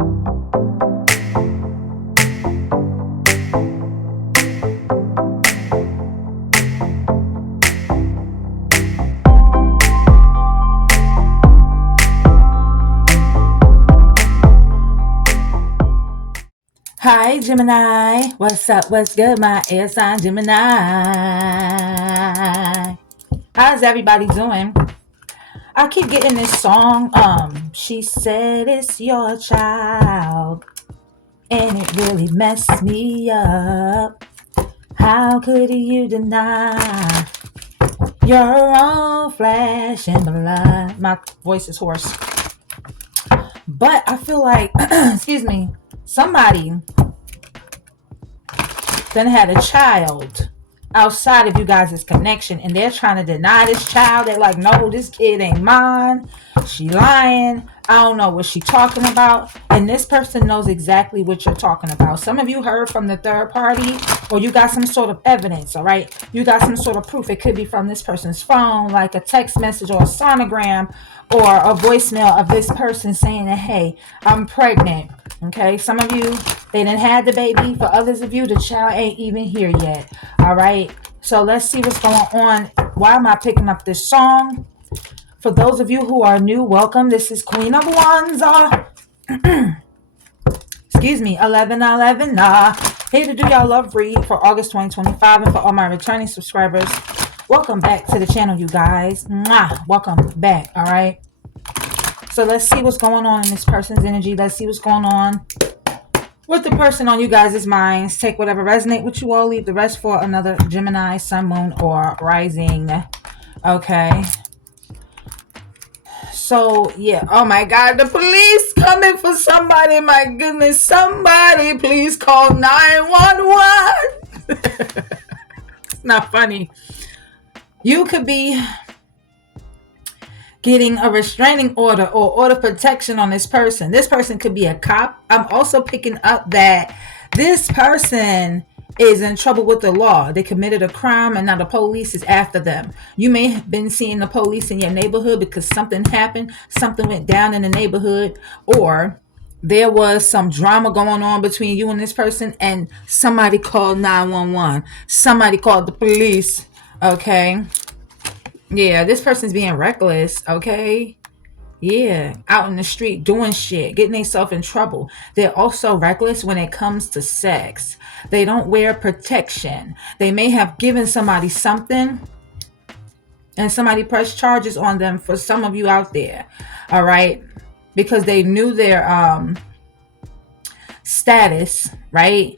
Hi, Gemini. What's up? What's good? My air sign, Gemini. How's everybody doing? I keep getting this song. She said it's your child, and it really messed me up. How could you deny your own flesh and blood? My voice is hoarse, but I feel like, excuse me, somebody then had a child outside of you guys' connection, and they're trying to deny this child. They're like, no, this kid ain't mine. She lying. I don't know what she talking about. And this person knows exactly what you're talking about. Some of you heard from the third party, or you got some sort of evidence, all right? You got some sort of proof. It could be from this person's phone, like a text message or a sonogram or a voicemail of this person saying that, hey, I'm pregnant. Okay, some of you, they done had the baby. For others of you, the child ain't even here yet. All right, so let's see what's going on. Why am I picking up this song? For those of you who are new, welcome. This is Queen of Wands. Excuse me, 1111. Here to do y'all love read for August 2025, and for all my returning subscribers, welcome back to the channel, you guys. Mwah, welcome back. All right. So let's see what's going on in this person's energy. Let's see what's going on with the person on you guys' minds. Take whatever resonate with you all. Leave the rest for another Gemini, Sun, Moon, or Rising. Okay. So, yeah. Oh, my God. The police coming for somebody. My goodness. Somebody please call 911. It's not funny. You could be getting a restraining order or order of protection on this person. This person could be a cop. I'm also picking up that this person is in trouble with the law. They committed a crime and now the police is after them. You may have been seeing the police in your neighborhood because something happened, something went down in the neighborhood, or there was some drama going on between you and this person and somebody called 911. Somebody called the police. Okay. Yeah, this person's being reckless, okay? Yeah, out in the street doing shit, getting themselves in trouble. They're also reckless when it comes to sex. They don't wear protection. They may have given somebody something and somebody pressed charges on them, for some of you out there, all right? Because they knew their status, right?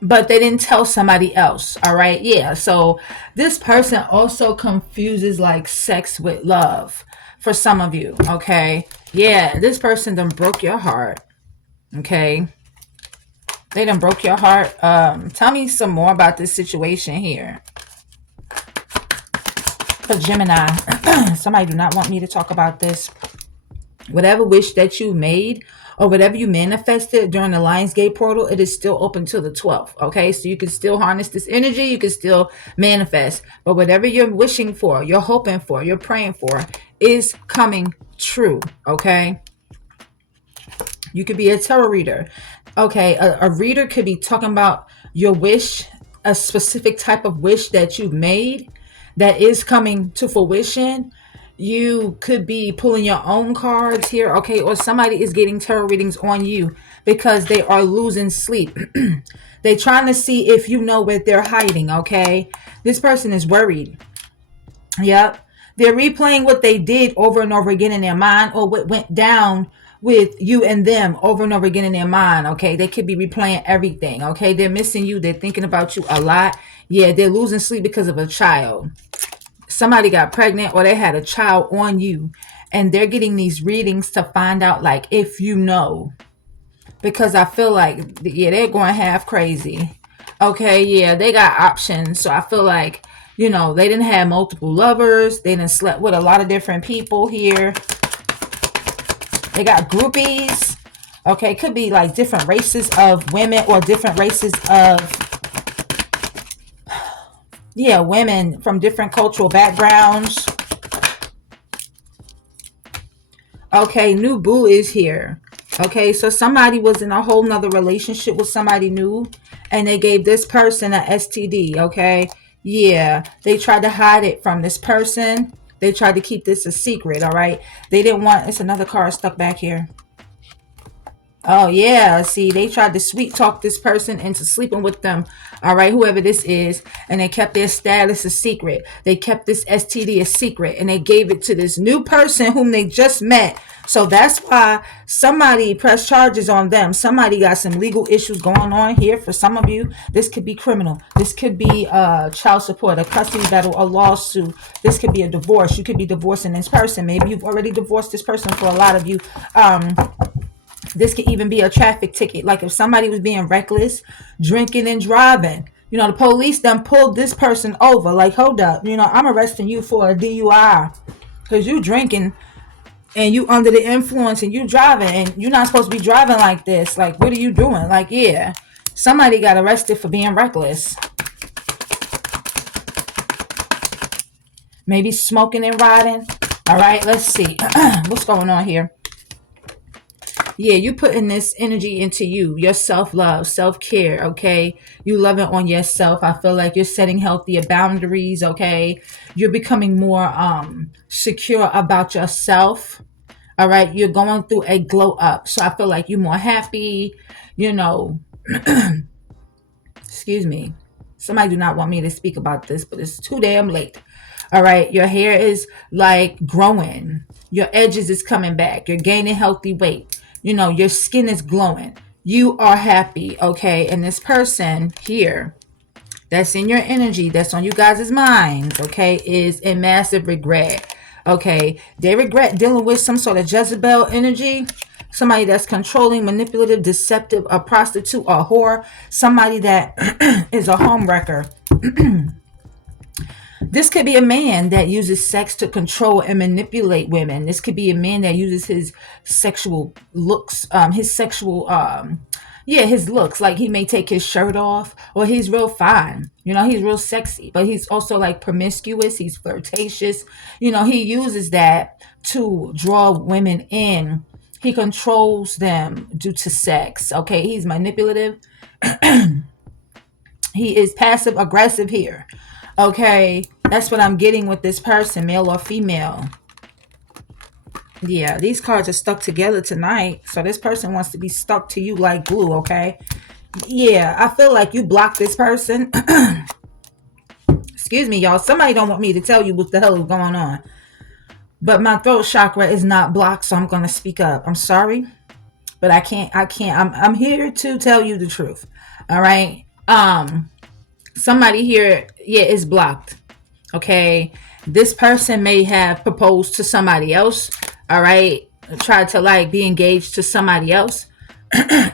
But they didn't tell somebody else. All right. Yeah. So this person also confuses like sex with love for some of you. Okay. Yeah. This person done broke your heart. Okay. They done broke your heart. Tell me some more about this situation here. For Gemini, somebody do not want me to talk about this. Whatever wish that you made or whatever you manifested during the Lionsgate portal, it is still open till the 12th. Okay, so you can still harness this energy. You can still manifest. But whatever you're wishing for, you're hoping for, you're praying for is coming true. Okay, you could be a tarot reader. Okay, a reader could be talking about your wish, a specific type of wish that you've made that is coming to fruition. You could be pulling your own cards here, okay? Or somebody is getting tarot readings on you because they are losing sleep. They're trying to see if you know what they're hiding, okay? This person is worried. Yep. They're replaying what they did over and over again in their mind, or what went down with you and them over and over again in their mind, okay? They could be replaying everything, okay? They're missing you. They're thinking about you a lot. Yeah, they're losing sleep because of a child. Somebody got pregnant or they had a child on you, and they're getting these readings to find out like if you know, because I feel like, yeah, they're going half crazy. Okay, yeah, they got options. So I feel like, you know, they didn't have multiple lovers. They didn't slept with a lot of different people here. They got groupies. Okay, could be like different races of women or different races of, yeah, women from different cultural backgrounds. Okay, new boo is here. Okay, so somebody was in a whole nother relationship with somebody new, and they gave this person a STD. Okay, yeah, they tried to hide it from this person. They tried to keep this a secret. All right, they didn't want. It's another car stuck back here. Oh yeah, see, they tried to sweet talk this person into sleeping with them. All right, whoever this is, and they kept their status a secret. They kept this STD a secret, and they gave it to this new person whom they just met. So that's why somebody pressed charges on them. Somebody got some legal issues going on here. For some of you, this could be criminal. This could be child support, a custody battle, a lawsuit. This could be a divorce. You could be divorcing this person. Maybe you've already divorced this person. For a lot of you, this could even be a traffic ticket. Like if somebody was being reckless, drinking and driving, the police then pulled this person over. Like, hold up, I'm arresting you for a DUI because you drinking and you under the influence and you driving and you're not supposed to be driving like this. Like, what are you doing? Like, yeah, somebody got arrested for being reckless. Maybe smoking and riding. All right, let's see. What's going on here? Yeah, you putting this energy into you, your self-love, self-care, okay? You loving on yourself. I feel like you're setting healthier boundaries, okay? You're becoming more secure about yourself. All right, you're going through a glow up. So I feel like you're more happy, you know. Excuse me. Somebody do not want me to speak about this, but it's too damn late. All right, your hair is like growing. Your edges is coming back. You're gaining healthy weight. Your skin is glowing. You are happy, okay? And this person here that's in your energy, that's on you guys' minds, okay, is in massive regret. Okay, they regret dealing with some sort of Jezebel energy. Somebody that's controlling, manipulative, deceptive, a prostitute, a whore, somebody that is a homewrecker. This could be a man that uses sex to control and manipulate women. This could be a man that uses his sexual looks, his looks. Like he may take his shirt off, or he's real fine. He's real sexy, but he's also like promiscuous. He's flirtatious. He uses that to draw women in. He controls them due to sex. Okay, he's manipulative. He is passive aggressive here. Okay, that's what I'm getting with this person, male or female. Yeah, these cards are stuck together tonight. So this person wants to be stuck to you like glue, okay? Yeah, I feel like you blocked this person. Excuse me, y'all. Somebody don't want me to tell you what the hell is going on. But my throat chakra is not blocked, so I'm going to speak up. I'm sorry, but I can't. I'm here to tell you the truth. All right? Somebody here, is blocked. Okay, this person may have proposed to somebody else. All right, tried to like be engaged to somebody else.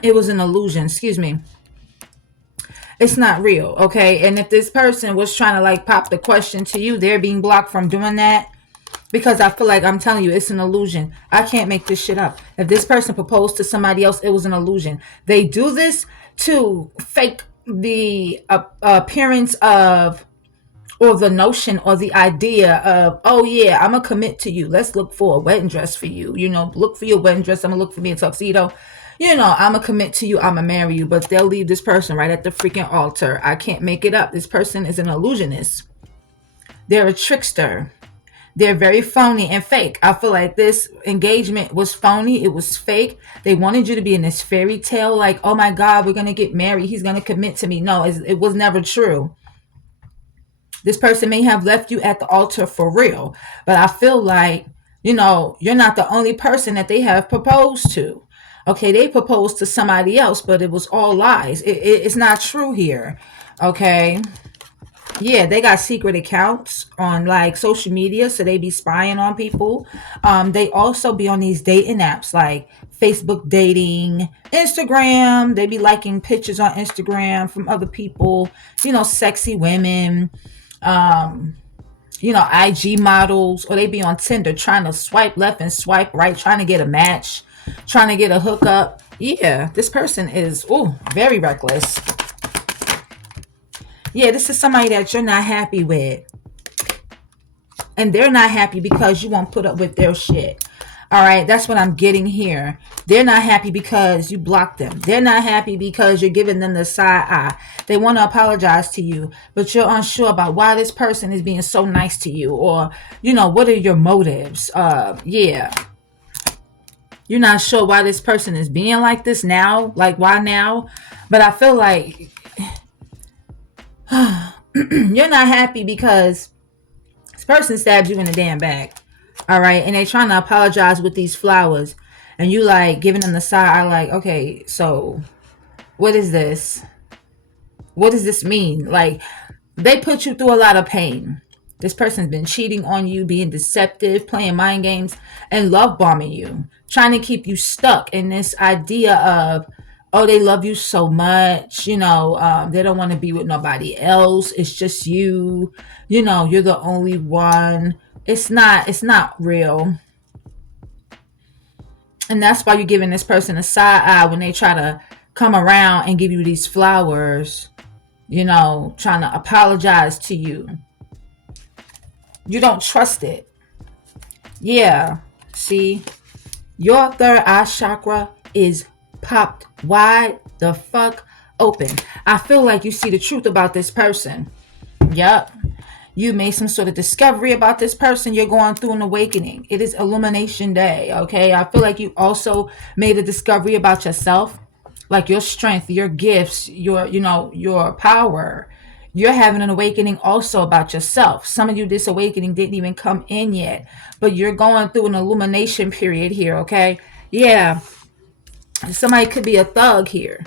It was an illusion. Excuse me. It's not real. Okay, and if this person was trying to like pop the question to you, they're being blocked from doing that. Because I feel like I'm telling you, it's an illusion. I can't make this shit up. If this person proposed to somebody else, it was an illusion. They do this to fake the appearance of, or the notion or the idea of, oh yeah, I'm gonna commit to you. Let's look for a wedding dress for you. Look for your wedding dress. I'm gonna look for me a tuxedo. I'm gonna commit to you. I'm gonna marry you. But they'll leave this person right at the freaking altar. I can't make it up. This person is an illusionist. They're a trickster. They're very phony and fake. I feel like this engagement was phony. It was fake. They wanted you to be in this fairy tale, like, oh my God, we're going to get married. He's going to commit to me. No, it was never true. This person may have left you at the altar for real. But I feel like, you're not the only person that they have proposed to. Okay, they proposed to somebody else, but it was all lies. It's not true here. Okay. Yeah, they got secret accounts on like social media, so they be spying on people. They also be on these dating apps like Facebook dating, Instagram. They be liking pictures on Instagram from other people, sexy women, IG models, or they be on Tinder trying to swipe left and swipe right, trying to get a match, trying to get a hookup. Yeah, this person is very reckless. Yeah, this is somebody that you're not happy with. And they're not happy because you won't put up with their shit. All right, that's what I'm getting here. They're not happy because you blocked them. They're not happy because you're giving them the side eye. They want to apologize to you, but you're unsure about why this person is being so nice to you, or what are your motives? Yeah, you're not sure why this person is being like this now. Like, why now? But I feel like you're not happy because this person stabbed you in the damn back. All right, and they trying to apologize with these flowers, and you like giving them the side eye, like, okay, so what is this? What does this mean? Like, they put you through a lot of pain. This person's been cheating on you, being deceptive, playing mind games, and love bombing you, trying to keep you stuck in this idea of, oh, they love you so much, they don't want to be with nobody else. It's just you, you're the only one. It's not real. And that's why you're giving this person a side eye when they try to come around and give you these flowers, trying to apologize to you. You don't trust it. Yeah. See, your third eye chakra is popped wide the fuck open. I feel like you see the truth about this person. Yup. You made some sort of discovery about this person. You're going through an awakening. It is Illumination Day, okay? I feel like you also made a discovery about yourself, like your strength, your gifts, your power. You're having an awakening also about yourself. Some of you, this awakening didn't even come in yet, but you're going through an illumination period here, okay? Yeah. Somebody could be a thug here,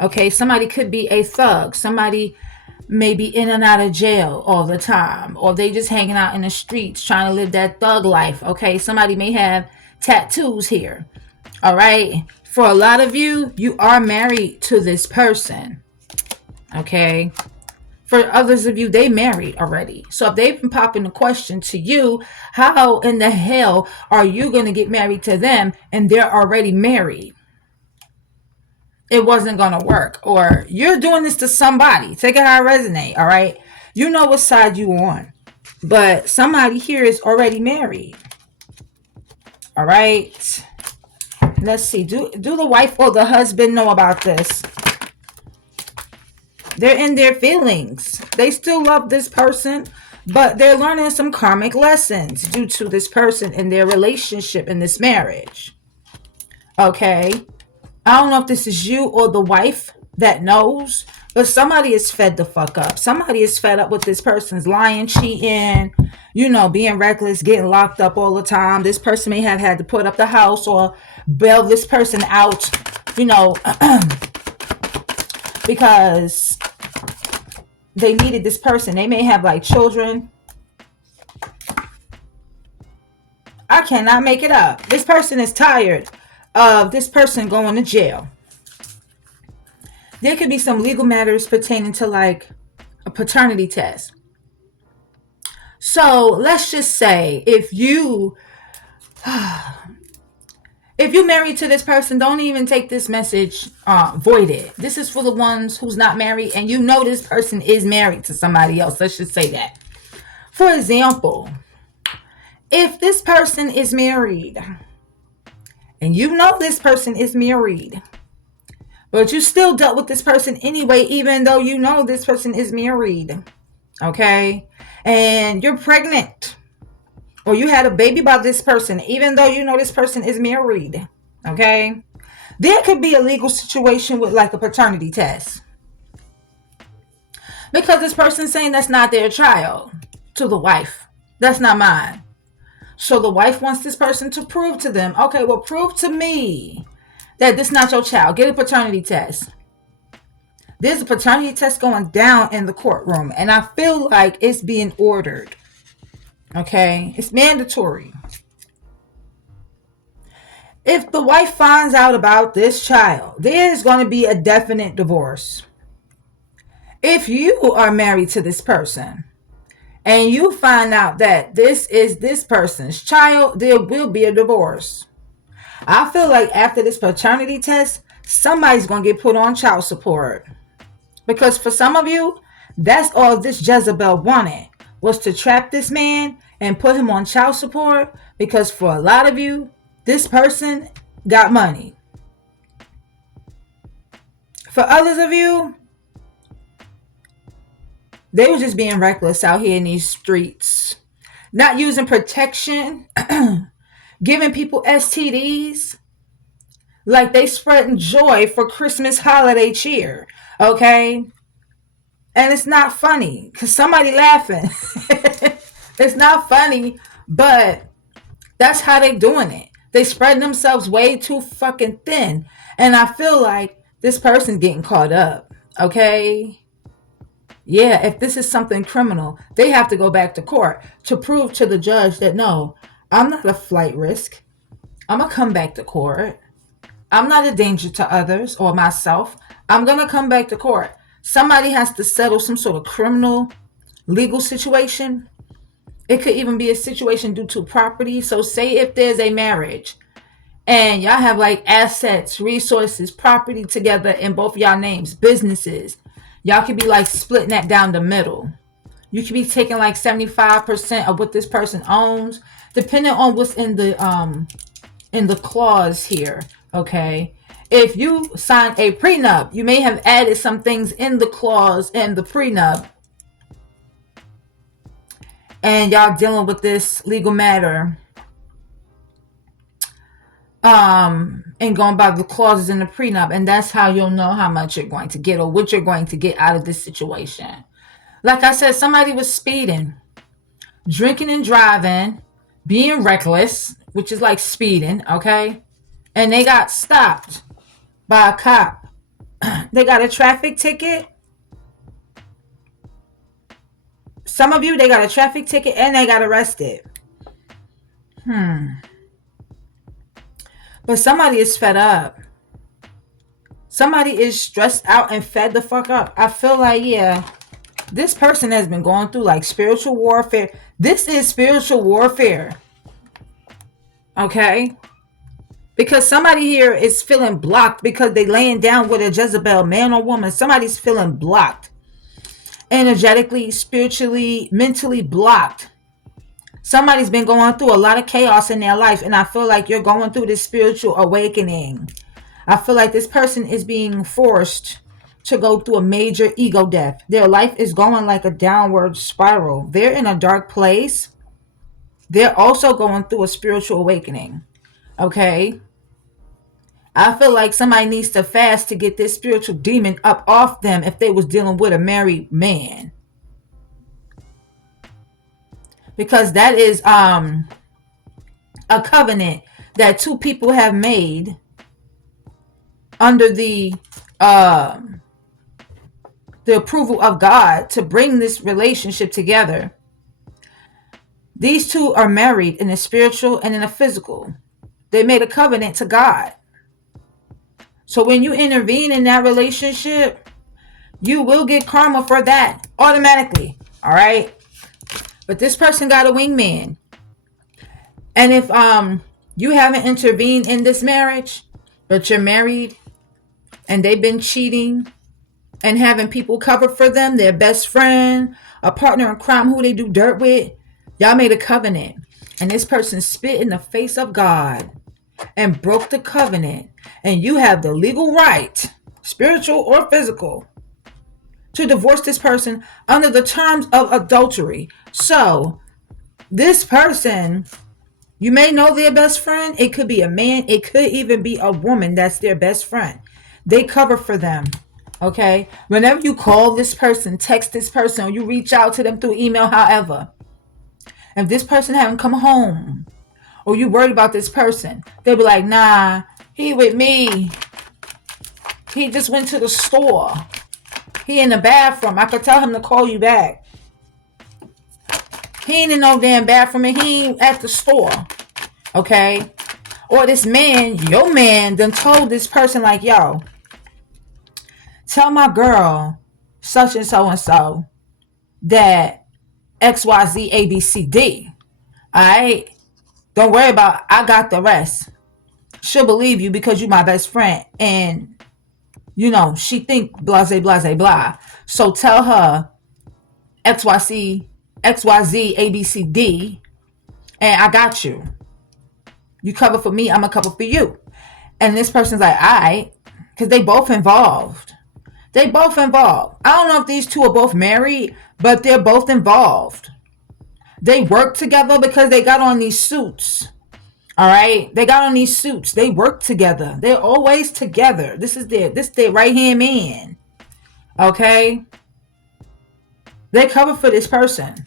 okay? Somebody could be a thug. Somebody may be in and out of jail all the time, or they just hanging out in the streets trying to live that thug life, okay? Somebody may have tattoos here, all right? For a lot of you, you are married to this person, okay? For others of you, they married already. So if they've been popping the question to you, how in the hell are you going to get married to them and they're already married? It wasn't going to work. Or you're doing this to somebody. Take it how it resonate, all right? You know what side you on. But somebody here is already married. All right? Let's see. Do the wife or the husband know about this? They're in their feelings. They still love this person, but they're learning some karmic lessons due to this person in their relationship, in this marriage. Okay? I don't know if this is you or the wife that knows, but somebody is fed the fuck up. Somebody is fed up with this person's lying, cheating, being reckless, getting locked up all the time. This person may have had to put up the house or bail this person out, because they needed this person. They may have like children. I cannot make it up. This person is tired of this person going to jail. There could be some legal matters pertaining to like a paternity test. So let's just say if you married to this person, don't even take this message voided. This is for the ones who's not married and this person is married to somebody else. Let's just say that. For example, if this person is married and this person is married, but you still dealt with this person anyway, even though this person is married, okay? And you're pregnant, or you had a baby by this person, even though this person is married, okay? There could be a legal situation with like a paternity test, because this person's saying that's not their child to the wife. That's not mine. So the wife wants this person to prove to them, okay, well, prove to me that this is not your child. Get a paternity test. There's a paternity test going down in the courtroom, and I feel like it's being ordered. Okay? It's mandatory. If the wife finds out about this child, there's going to be a definite divorce. If you are married to this person and you find out that this is this person's child, there will be a divorce. I feel like after this paternity test, somebody's going to get put on child support. Because for some of you, that's all this Jezebel wanted, was to trap this man and put him on child support. Because for a lot of you, This person got money. For others of you, they were just being reckless out here in these streets, not using protection, giving people STDs, like they spreading joy for Christmas holiday cheer. Okay? And it's not funny because somebody laughing. It's not funny, but that's how they doing it. They spreading themselves way too fucking thin. And I feel like this person's getting caught up. Okay? Yeah, if this is something criminal, they have to go back to court to prove to the judge that no, I'm not a flight risk. I'm going to come back to court. I'm not a danger to others or myself. I'm going to come back to court. Somebody has to settle some sort of criminal legal situation. It could even be a situation due to property. So say if there's a marriage and y'all have like assets, resources, property together in both y'all names, businesses, y'all could be like splitting that down the middle. You could be taking like 75% of what this person owns, depending on what's in the clause here. Okay, if you sign a prenup, you may have added some things in the clause in the prenup, and y'all dealing with this legal matter, and going by the clauses in the prenup, and that's how you'll know how much you're going to get or what you're going to get out of this situation. Like I said, somebody was speeding, drinking and driving, being reckless, which is like speeding, okay? And they got stopped by a cop. They got a traffic ticket. Some of you, they got a traffic ticket and they got arrested. But somebody is fed up. Somebody is stressed out and fed the fuck up. I feel like, yeah, this person has been going through like spiritual warfare. This is spiritual warfare. Okay? Because somebody here is feeling blocked because they laying down with a Jezebel, man or woman. Somebody's feeling blocked. Energetically, spiritually, mentally blocked. Somebody's been going through a lot of chaos in their life, and I feel like you're going through this spiritual awakening. I feel like this person is being forced to go through a major ego death. Their life is going like a downward spiral. They're in a dark place. They're also going through a spiritual awakening. Okay? I feel like somebody needs to fast to get this spiritual demon up off them if they was dealing with a married man. Because that is a covenant that two people have made under the approval of God to bring this relationship together. These two are married in a spiritual and in a physical. They made a covenant to God. So when you intervene in that relationship, you will get karma for that automatically. All right? But this person got a wingman. And if you haven't intervened in this marriage, but you're married and they've been cheating and having people cover for them, their best friend, a partner in crime who they do dirt with, y'all made a covenant. And this person spit in the face of God and broke the covenant. And you have the legal right, spiritual or physical, to divorce this person under the terms of adultery. So this person, you may know their best friend. It could be a man. It could even be a woman that's their best friend. They cover for them. Okay? Whenever you call this person, text this person, or you reach out to them through email, however, if this person haven't come home or you worried about this person, they'll be like, nah, he with me. He just went to the store. He in the bathroom. I could tell him to call you back. He ain't in no damn bathroom and he ain't at the store. Okay? Or this man, your man, done told this person like, yo, tell my girl such and so that XYZ ABCD. Alright? Don't worry about it. I got the rest. She'll believe you because you my best friend. And you know, she think blase, blase, blah. So tell her XYZ, ABCD, and I got you. You cover for me, I'm going to cover for you. And this person's like, all right, because they both involved. They both involved. I don't know if these two are both married, but they're both involved. They work together because they got on these suits. All right, they got on these suits. They work together. They're always together. This is their right hand man. Okay, they cover for this person.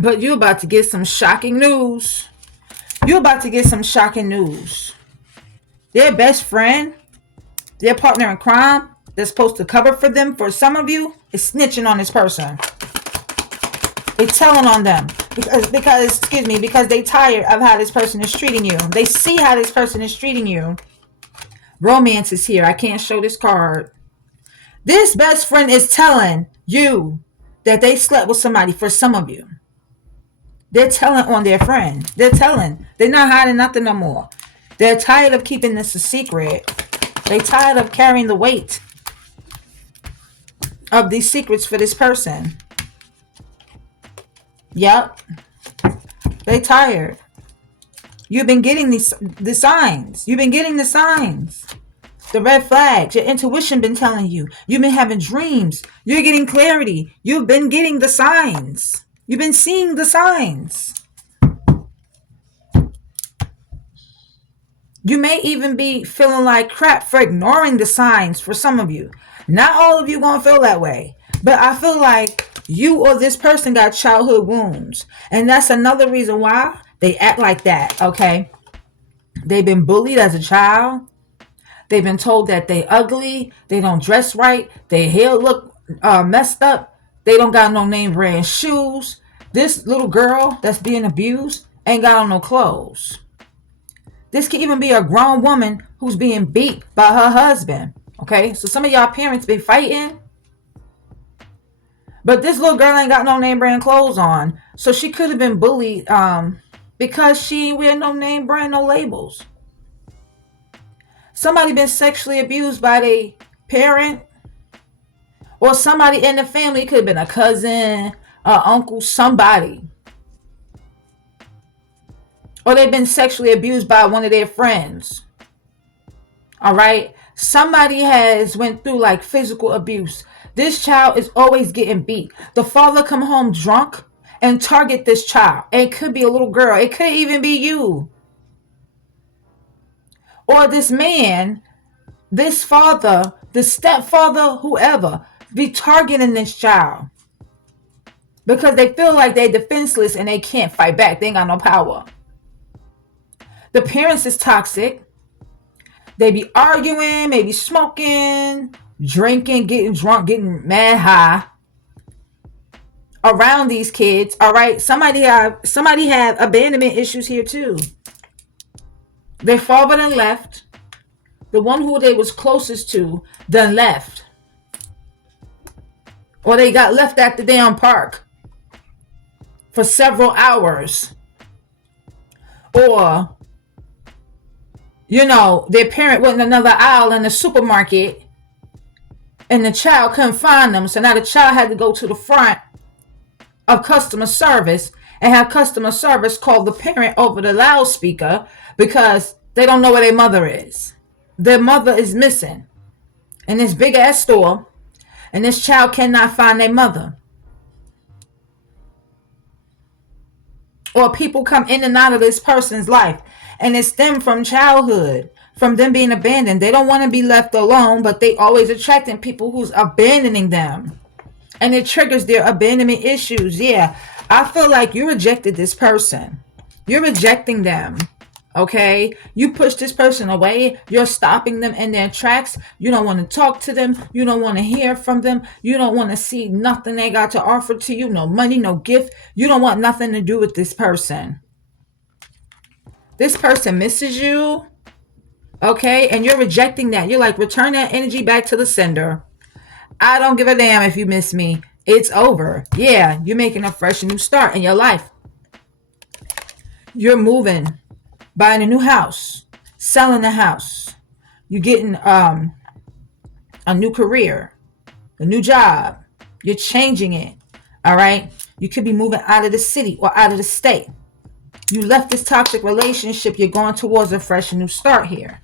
But you're about to get some shocking news. You're about to get some shocking news. Their best friend, their partner in crime, that's supposed to cover for them, for some of you, is snitching on this person. They're telling on them because they tired of how this person is treating you. They see how this person is treating you. Romance is here. I can't show this card. This best friend is telling you that they slept with somebody. For some of you, they're telling on their friend. They're telling. They're not hiding nothing no more. They're tired of keeping this a secret. They're tired of carrying the weight of these secrets for this person. Yep. They tired. You've been getting the signs. You've been getting the signs. The red flags. Your intuition been telling you. You've been having dreams. You're getting clarity. You've been getting the signs. You've been seeing the signs. You may even be feeling like crap for ignoring the signs for some of you. Not all of you gonna feel that way. But I feel like you or this person got childhood wounds. And that's another reason why they act like that, okay? They've been bullied as a child. They've been told that they ugly. They don't dress right. Their hair look messed up. They don't got no name brand shoes. This little girl that's being abused ain't got on no clothes. This could even be a grown woman who's being beat by her husband, okay? So some of y'all parents been fighting. But this little girl ain't got no name brand clothes on. So she could have been bullied because she ain't wear no name brand, no labels. Somebody been sexually abused by their parent. Or somebody in the family. It could have been a cousin, uncle, somebody. Or they've been sexually abused by one of their friends. All right? Somebody has went through like physical abuse. This child is always getting beat. The father come home drunk and target this child. It could be a little girl. It could even be you. Or this man, this father, the stepfather, whoever, be targeting this child. Because they feel like they're defenseless and they can't fight back. They ain't got no power. The parents is toxic. They be arguing, maybe smoking, drinking, getting drunk, getting mad high around these kids. All right. Somebody have abandonment issues here too. Their father then left. The one who they was closest to then left. Or they got left at the damn park for several hours. Or, you know, their parent went in another aisle in the supermarket and the child couldn't find them. So now the child had to go to the front of customer service and have customer service call the parent over the loudspeaker because they don't know where their mother is. Their mother is missing in this big ass store and this child cannot find their mother. Or people come in and out of this person's life and it stemmed from childhood, from them being abandoned. They don't want to be left alone, but they always attracting people who's abandoning them. And it triggers their abandonment issues. Yeah, I feel like you rejected this person. You're rejecting them. Okay, you push this person away. You're stopping them in their tracks. You don't want to talk to them. You don't want to hear from them. You don't want to see nothing they got to offer to you. No money, no gift. You don't want nothing to do with this person. This person misses you. Okay, and you're rejecting that. You're like, return that energy back to the sender. I don't give a damn if you miss me. It's over. Yeah, you're making a fresh new start in your life. You're moving. Buying a new house, selling the house, you're getting a new career, a new job, you're changing it, all right? You could be moving out of the city or out of the state. You left this toxic relationship. You're going towards a fresh new start here.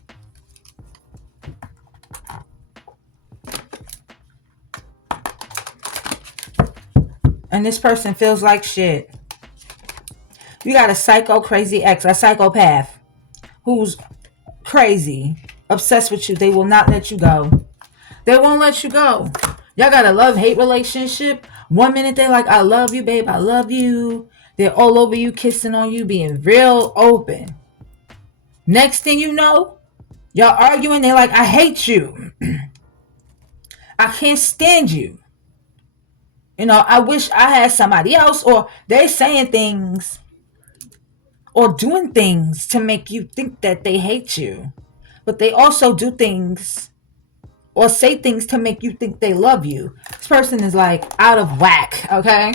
And this person feels like shit. You got a psycho crazy ex, a psychopath who's crazy, obsessed with you. They will not let you go. They won't let you go. Y'all got a love-hate relationship. One minute they like, I love you, babe, I love you. They're all over you, kissing on you, being real open. Next thing you know, y'all arguing. They're like, I hate you. I can't stand you. You know, I wish I had somebody else. Or they're saying things or doing things to make you think that they hate you. But they also do things or say things to make you think they love you. This person is like out of whack, okay?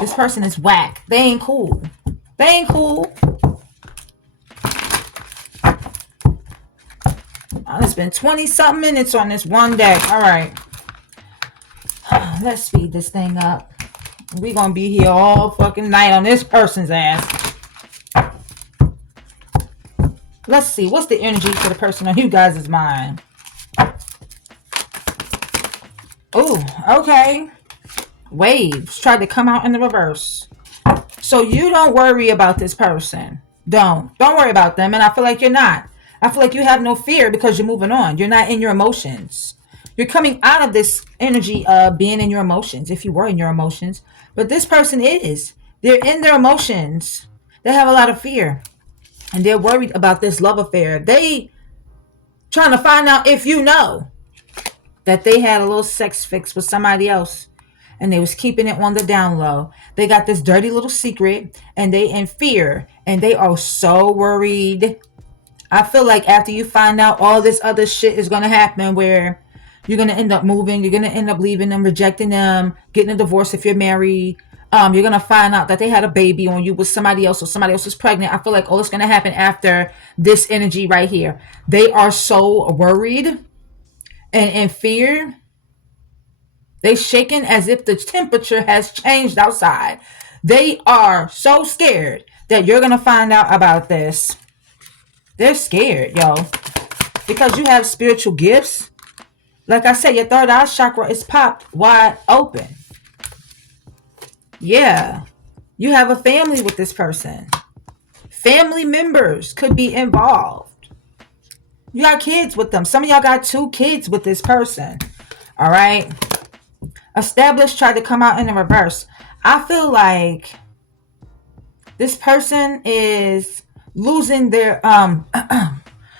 This person is whack. They ain't cool. They ain't cool. It's been 20-something minutes on this one deck. All right. Let's speed this thing up. We're going to be here all fucking night on this person's ass. Let's see. What's the energy for the person on you guys' mind? Oh, okay. Waves tried to come out in the reverse. So you don't worry about this person. Don't worry about them. And I feel like you're not. I feel like you have no fear because you're moving on. You're not in your emotions. You're coming out of this energy of being in your emotions, if you were in your emotions. But this person is. They're in their emotions. They have a lot of fear. And they're worried about this love affair. They trying to find out if you know that they had a little sex fix with somebody else. And they was keeping it on the down low. They got this dirty little secret. And they in fear. And they are so worried. I feel like after you find out, all this other shit is going to happen where you're going to end up moving. You're going to end up leaving them, rejecting them, getting a divorce if you're married. You're going to find out that they had a baby on you with somebody else or somebody else is pregnant. I feel like all that's going to happen after this energy right here. They are so worried and in fear. They shaking as if the temperature has changed outside. They are so scared that you're going to find out about this. They're scared, yo. Because you have spiritual gifts. Like I said, your third eye chakra is popped wide open. Yeah. You have a family with this person. Family members could be involved. You got kids with them. Some of y'all got 2 kids with this person. All right. Established tried to come out in the reverse. I feel like this person is losing their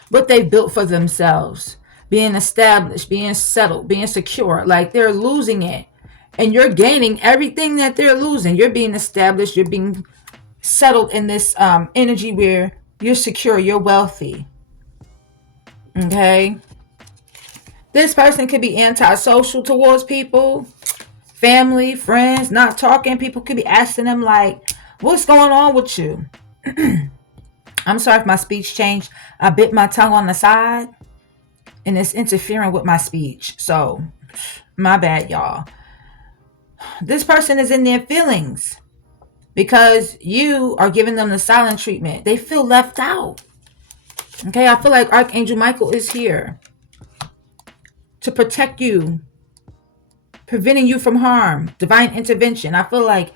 what they built for themselves, being established, being settled, being secure. Like they're losing it, and you're gaining everything that they're losing. You're being established, you're being settled in this energy where you're secure, you're wealthy. Okay, this person could be antisocial towards people, family, friends, not talking. People could be asking them like, what's going on with you? I'm sorry if my speech changed. I bit my tongue on the side and it's interfering with my speech. So, my bad, y'all. This person is in their feelings because you are giving them the silent treatment. They feel left out. Okay, I feel like Archangel Michael is here to protect you, preventing you from harm, divine intervention. I feel like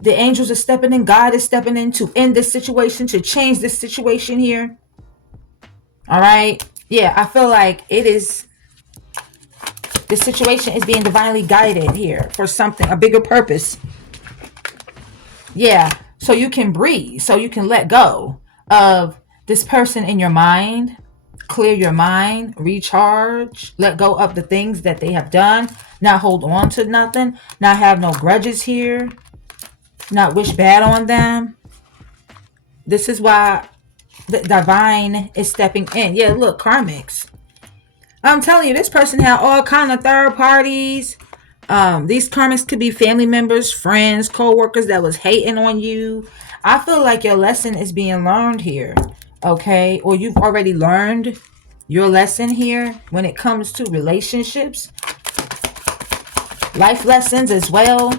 the angels are stepping in. God is stepping in to end this situation, to change this situation here. All right. Yeah, I feel like it is. The situation is being divinely guided here for something, a bigger purpose. Yeah. So you can breathe. So you can let go of this person in your mind. Clear your mind. Recharge. Let go of the things that they have done. Not hold on to nothing. Not have no grudges here. Not wish bad on them. This is why the divine is stepping in. Yeah, look, karmics. I'm telling you, this person had all kind of third parties. These karmics could be family members, friends, co-workers that was hating on you. I feel like your lesson is being learned here. Okay, or you've already learned your lesson here when it comes to relationships. Life lessons as well.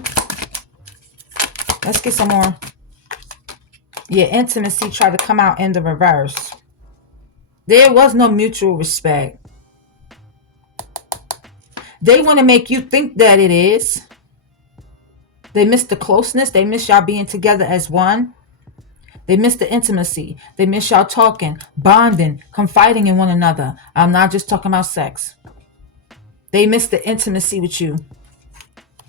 Let's get some more. Yeah, intimacy tried to come out in the reverse. There was no mutual respect. They want to make you think that it is. They miss the closeness. They miss y'all being together as one. They miss the intimacy. They miss y'all talking, bonding, confiding in one another. I'm not just talking about sex. They miss the intimacy with you.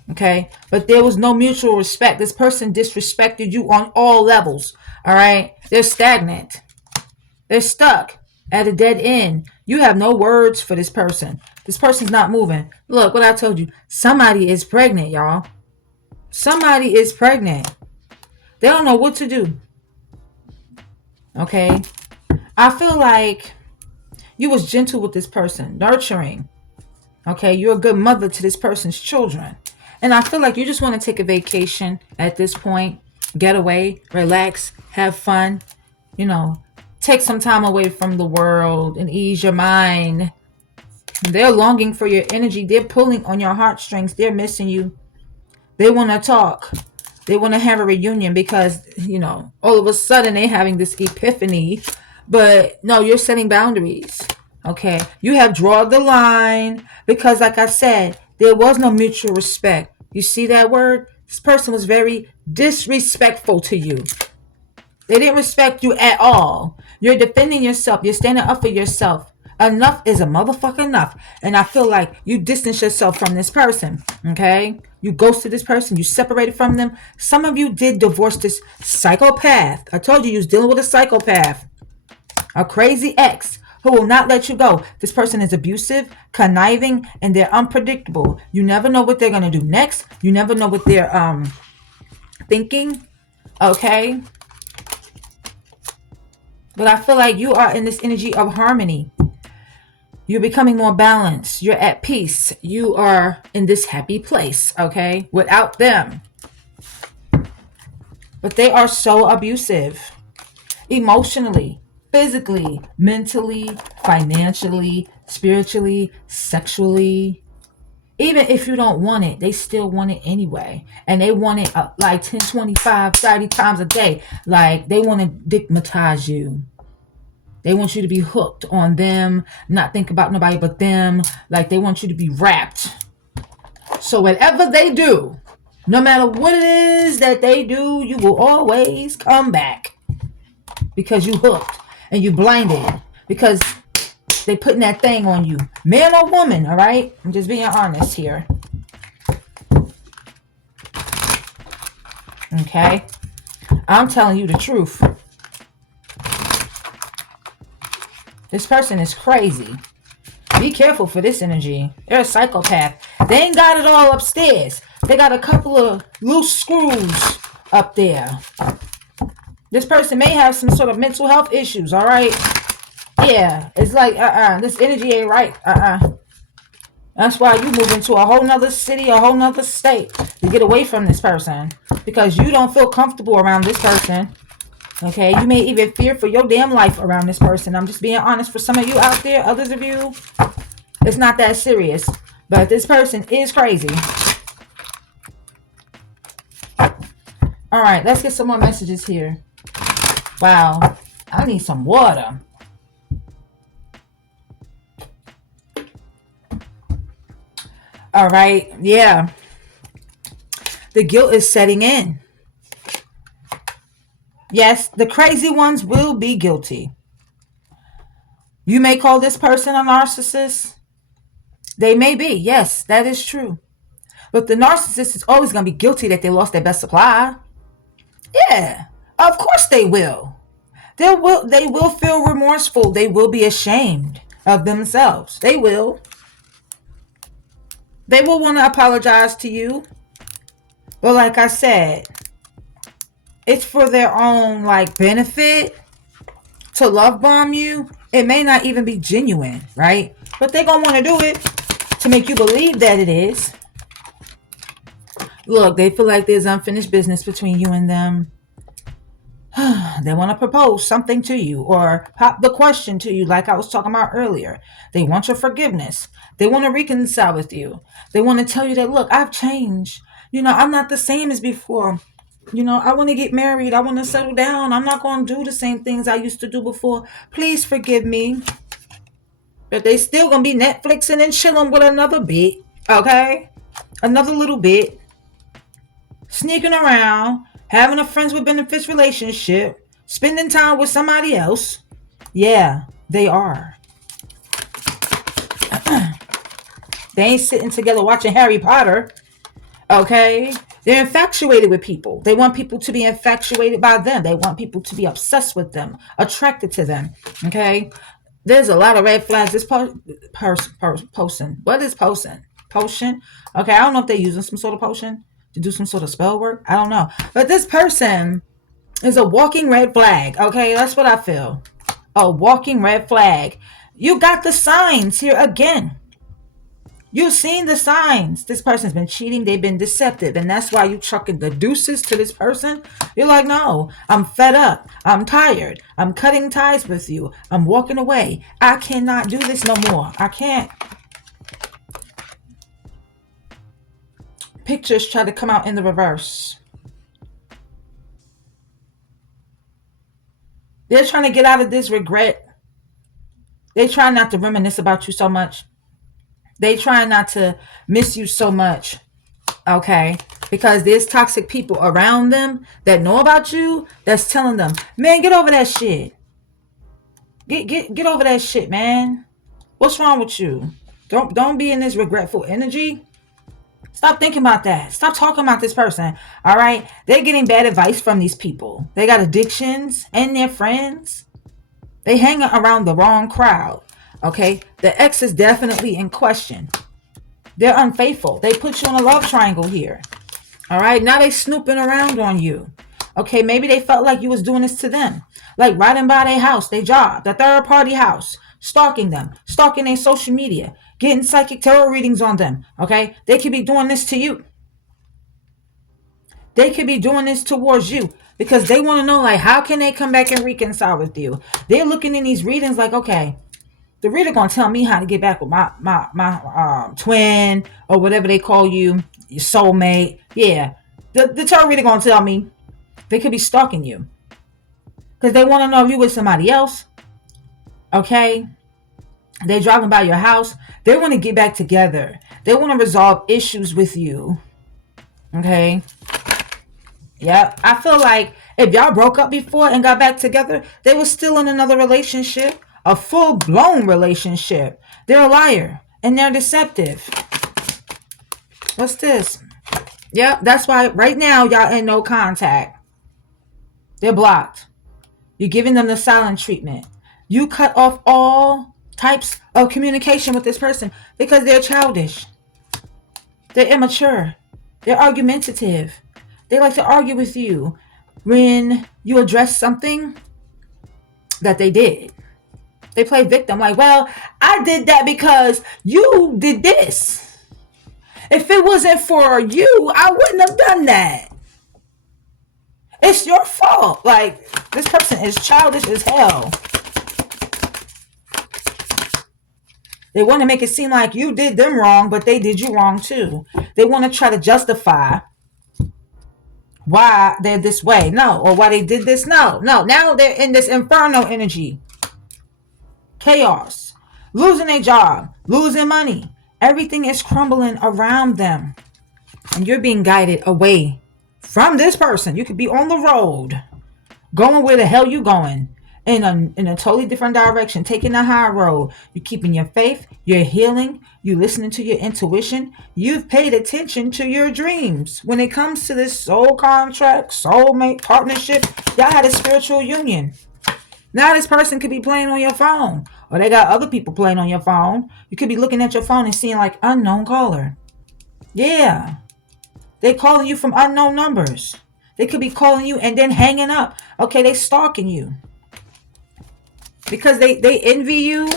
Okay? But there was no mutual respect. This person disrespected you on all levels. All right? They're stagnant. They're stuck at a dead end. You have no words for this person. This person's not moving. Look, what I told you. Somebody is pregnant, y'all. Somebody is pregnant. They don't know what to do. Okay? I feel like you was gentle with this person, nurturing. Okay? You're a good mother to this person's children. And I feel like you just want to take a vacation at this point. Get away, relax, have fun. You know, take some time away from the world and ease your mind. They're longing for your energy. They're pulling on your heartstrings. They're missing you. They want to talk. They want to have a reunion because, you know, all of a sudden they're having this epiphany. But no, you're setting boundaries. Okay. You have drawn the line because, like I said, there was no mutual respect. You see that word? This person was very disrespectful to you. They didn't respect you at all. You're defending yourself. You're standing up for yourself. Enough is a motherfucker enough. And I feel like you distance yourself from this person. Okay? You ghosted this person. You separated from them. Some of you did divorce this psychopath. I told you you was dealing with a psychopath. A crazy ex who will not let you go. This person is abusive, conniving, and they're unpredictable. You never know what they're going to do next. You never know what they're thinking. Okay? But I feel like you are in this energy of harmony. You're becoming more balanced. You're at peace. You are in this happy place, okay? Without them. But they are so abusive. Emotionally, physically, mentally, financially, spiritually, sexually. Even if you don't want it, they still want it anyway. And they want it like 10, 25, 30 times a day. Like they want to digmatize you. They want you to be hooked on them, not think about nobody but them. Like they want you to be wrapped. So whatever they do, no matter what it is that they do, you will always come back. Because you hooked and you blinded. Because they putting that thing on you. Man or woman, all right? I'm just being honest here. Okay? I'm telling you the truth. This person is crazy. Be careful for this energy. They're a psychopath. They ain't got it all upstairs. They got a couple of loose screws up there. This person may have some sort of mental health issues, all right? Yeah, it's like, this energy ain't right. That's why you move into a whole nother city, a whole nother state to get away from this person. Because you don't feel comfortable around this person. Okay, you may even fear for your damn life around this person. I'm just being honest. For some of you out there, others of you, it's not that serious. But this person is crazy. All right, let's get some more messages here. Wow, I need some water. All right, yeah. The guilt is setting in. Yes, the crazy ones will be guilty. You may call this person a narcissist. They may be. Yes, that is true. But the narcissist is always going to be guilty that they lost their best supply. Yeah, of course they will. They will feel remorseful. They will be ashamed of themselves. They will. They will want to apologize to you. But like I said, it's for their own benefit to love bomb you. It may not even be genuine, right? But they're going to want to do it to make you believe that it is. Look, they feel like there's unfinished business between you and them. They want to propose something to you or pop the question to you like I was talking about earlier. They want your forgiveness. They want to reconcile with you. They want to tell you that, look, I've changed. I'm not the same as before. I want to get married. I want to settle down. I'm not going to do the same things I used to do before. Please forgive me. But they still going to be Netflixing and chilling with another bit. Okay? Another little bit. Sneaking around. Having a friends with benefits relationship. Spending time with somebody else. Yeah, they are. They ain't sitting together watching Harry Potter. Okay? They're infatuated with people. They want people to be infatuated by them. They want people to be obsessed with them, attracted to them. Okay? There's a lot of red flags. This potion. What is potion? Potion? Okay, I don't know if they're using some sort of potion to do some sort of spell work. I don't know. But this person is a walking red flag. Okay, that's what I feel. A walking red flag. You got the signs here again. You've seen the signs. This person's been cheating. They've been deceptive. And that's why you chucking the deuces to this person. You're like, no, I'm fed up. I'm tired. I'm cutting ties with you. I'm walking away. I cannot do this no more. I can't. Pictures try to come out in the reverse. They're trying to get out of this regret. They try not to reminisce about you so much. They try not to miss you so much. Okay? Because there's toxic people around them that know about you that's telling them, man, get over that shit. Get over that shit, man. What's wrong with you? Don't be in this regretful energy. Stop thinking about that. Stop talking about this person. All right? They're getting bad advice from these people. They got addictions and their friends. They hang around the wrong crowd. Okay? The ex is definitely in question. They're unfaithful. They put you in a love triangle here. All right? Now they snooping around on you. Okay? Maybe they felt like you was doing this to them. Like riding by their house, their job, the third party house, stalking them, stalking their social media, getting psychic tarot readings on them. Okay? They could be doing this to you. They could be doing this towards you because they want to know, like, how can they come back and reconcile with you? They're looking in these readings like, okay, the reader gonna tell me how to get back with my twin or whatever they call you, your soulmate. Yeah, the tarot reader gonna tell me. They could be stalking you because they want to know if you with somebody else. Okay, they're driving by your house. They want to get back together. They want to resolve issues with you. Okay. Yeah, I feel like if y'all broke up before and got back together, they were still in another relationship, a full-blown relationship. They're a liar and they're deceptive. What's this? Yeah, that's why right now y'all in no contact. They're blocked. You're giving them the silent treatment. You cut off all types of communication with this person because they're childish. They're immature. They're argumentative. They like to argue with you when you address something that they did. They play victim like, well, I did that because you did this. If it wasn't for you, I wouldn't have done that. It's your fault. Like, this person is childish as hell. They want to make it seem like you did them wrong, but they did you wrong too. They want to try to justify why they're this way. No. Or why they did this. No. Now they're in this inferno energy. Chaos. Losing their job. Losing money. Everything is crumbling around them. And you're being guided away from this person. You could be on the road. Going where the hell you going. In a totally different direction. Taking the high road. You're keeping your faith. You're healing. You're listening to your intuition. You've paid attention to your dreams. When it comes to this soul contract, soulmate, partnership, y'all had a spiritual union. Now this person could be playing on your phone. Or they got other people playing on your phone. You could be looking at your phone and seeing like unknown caller. Yeah. They calling you from unknown numbers. They could be calling you and then hanging up. Okay, they stalking you. Because they envy you.